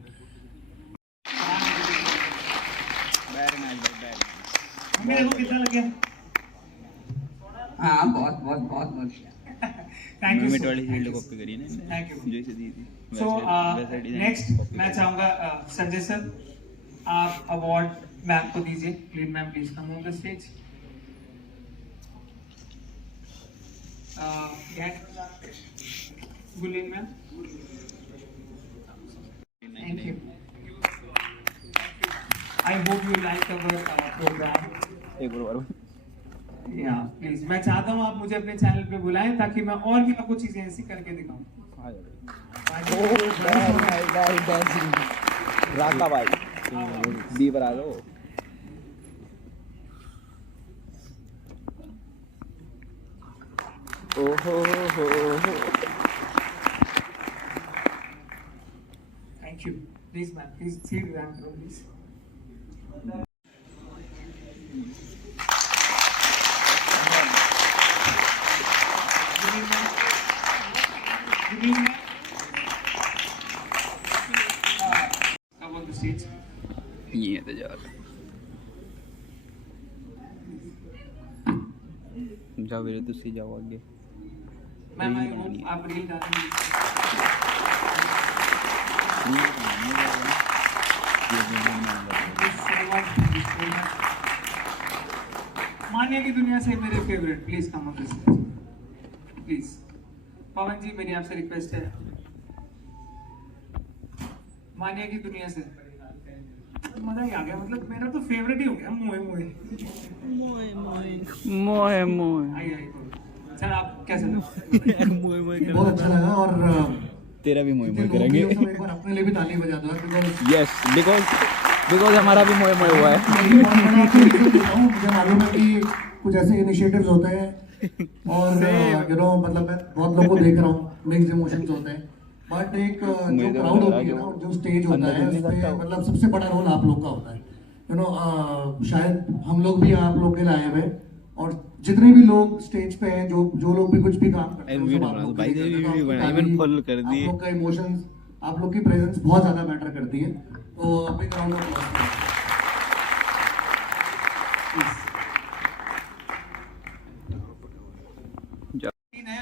मेरे को कितना लग गया? हाँ बहुत थैंक यू। कॉपी करी ना, थैंक यू। जैसे दी थी। सो नेक्स्ट मैं चाहूंगा संजय सर, आप अवार्ड मैम को दीजिए। Please ma'am, please come on the stage. Gulin ma'am, thank you. I hope you like our program. Yeah, please. मैं चाहता हूँ आप मुझे अपने चैनल पे बुलाएं ताकि मैं और भी आपको चीजें ऐसी करके दिखाऊं। राका भाई दी बना लो। ओहो हो। Thank you. Please, ma'am. Please sit down, please. Come on the stage. ये तो जा जाओ मेरे तुसी जाओ आगे। मैम आप रील डालेंगे। मानिया की दुनिया से मेरे favourite, please come on this please. पवन जी मेरी आपसे रिक्वेस्ट है, मानिया की दुनिया से। मजा ही आ गया, मतलब मेरा तो फेवरेट ही हो गया। मोए आई सर, आप कैसे बहुत अच्छा लगा। और तेरा भी मोए करेंगे। एक बार अपने लिए भी ताली बजा दो। यस, बिकॉज हमारा भी मोए हुआ है। मुझे मालूम है कि कुछ ऐसे इनिशिएटिव्स होते हैं और मतलब मैं बहुत लोगों को देख रहा हूँ, मिक्स्ड इमोशंस होते हैं, बट एक जो क्राउड होती है ना, जो स्टेज होता है उस पे मतलब सबसे बड़ा रोल आप लोग का होता है। शायद हम लोग भी आप लोग के लिए आए हुए, और जितने भी लोग स्टेज पे हैं, जो लोग भी कुछ भी काम करते हैं, आप लोग का इमोशंस, आप लोग की प्रेजेंस बहुत ज्यादा मैटर करती है। तो बिग राउंड ऑफ अप्लॉज।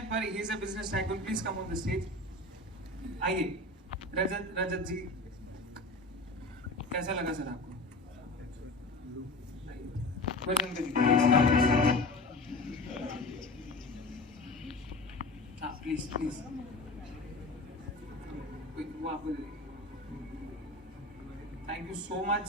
पर he is a business tycoon. Please come on the stage. आइए रजत जी, कैसा लगा सर आपको? प्लीज वो आपको thank you so much.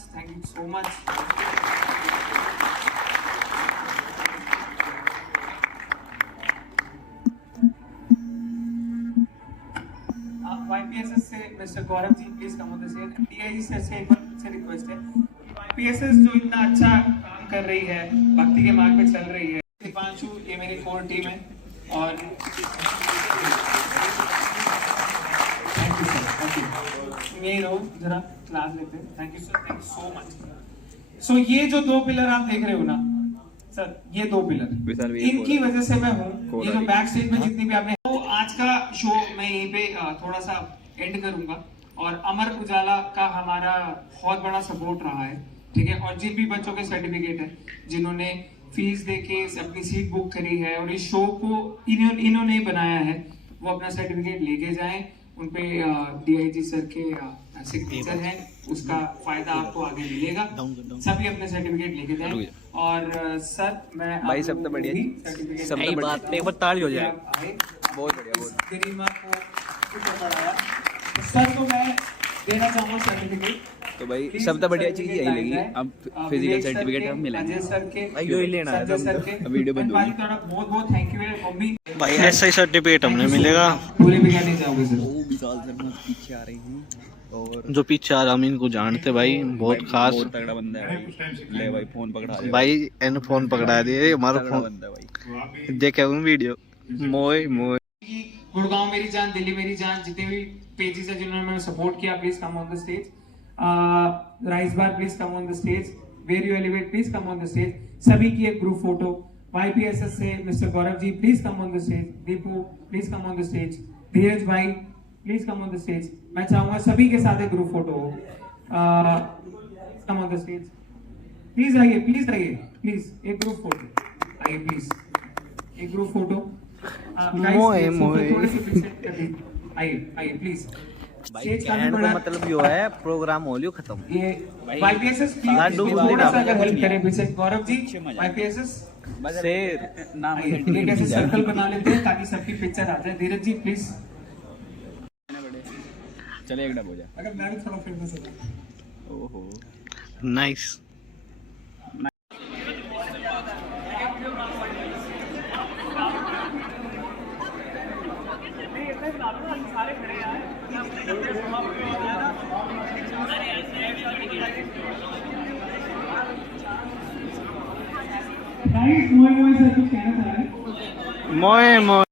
YPSS से mister Gaurav ji please come on the stage. DIG से एक बार से रिक्वेस्ट है, YPSS जो इतना अच्छा काम कर रही है, भक्ति के मार्ग पे चल रही है। दीपांशु, ये मेरी कोर टीम है और थैंक यू सर। यही रहो, जरा क्लास लेते हैं। Thank you sir, thank you so much. So ये जो दो पिलर आप देख रहे हो ना, सर ये दो विशाल पिलर भी इनकी वजह से मैं हूँ। ये जो बैक स्टेज में हाँ। जितनी भी आपने तो आज का शो मैं यहीं पे थोड़ा सा एंड करूंगा। और अमर उजाला का हमारा बहुत बड़ा सपोर्ट रहा है, ठीक है। और जिन भी बच्चों के सर्टिफिकेट है, जिन्होंने फीस देके अपनी सीट बुक करी है और इस शो को इन्होंने बनाया है, वो अपना सर्टिफिकेट लेके जाएं। उनपे DIG सर के सिग्नेचर है, उसका फायदा आपको आगे मिलेगा। सभी अपने सर्टिफिकेट लेके जाएं। और सर मैं भाई सब तो बढ़िया, सब तो बढ़िया, एक बार ताली हो जाए। बहुत बढ़िया, बहुत गरिमा को पढ़ाया सर को मैं देना चाहूँगा सर्टिफिकेट। तो भाई सब तो बढ़िया चीज यही लगी। अब फिजिकल सर्टिफिकेट हम मिलेंगे भाई, यो ही लेना है। अब वीडियो बंद होगी। बहुत बहुत थैंक यू मम्मी। भाई ऐसा ही सर्टिफिकेट हमने मिलेगा। पूरे भी कहने चाहोगे सर? वो विशाल शर्मा पीछे आ रही हूँ और जो पीछे आ रहा हम इनको जानते भाई, बहुत खास, बहुत तगड़ा बंदा है भाई। ले भाई फोन पकड़ा दे भाई इन फोन पकड़ा दिए हमारा तगड़ा फोन बंदा है भाई। देखे हूँ वीडियो। मोए मोए गुड़गांव मेरी जान, दिल्ली मेरी जान, जितने भी पेजेस है जिन्होंने मैंने सपोर्ट किया, please come on the stage. Rice bar please come on the stage. Where you elevate please come on the stage. सभी की एक ग्रुप फोटो। YPSS से mister Gaurav ji please come on the stage. Deepu please come on the stage. Dheeraj भाई please come on the stage. मैं चाहूंगा सभी के साथ एक ग्रुप फोटो हो। Come on the stage please, आइए प्लीज एक ग्रुप फोटो आइए प्लीज, एक ग्रुप फोटो। मोए मोए आइए प्लीज। भाई कहने का मतलब यो है प्रोग्राम हो लियो खत्म। ये YPSS लाडू थोड़ा सा अगर हेल्प करें पीछे गौरव जी। YPSS शेर नाम एक ऐसे सर्कल बना लेते हैं ताकि सबकी पिक्चर आ जाए। धीरज जी प्लीज। चले एक डब हो जाए। अगर मैं भी थोड़ा फेमस हो जाऊं। ओहो नाइस। मोए मोए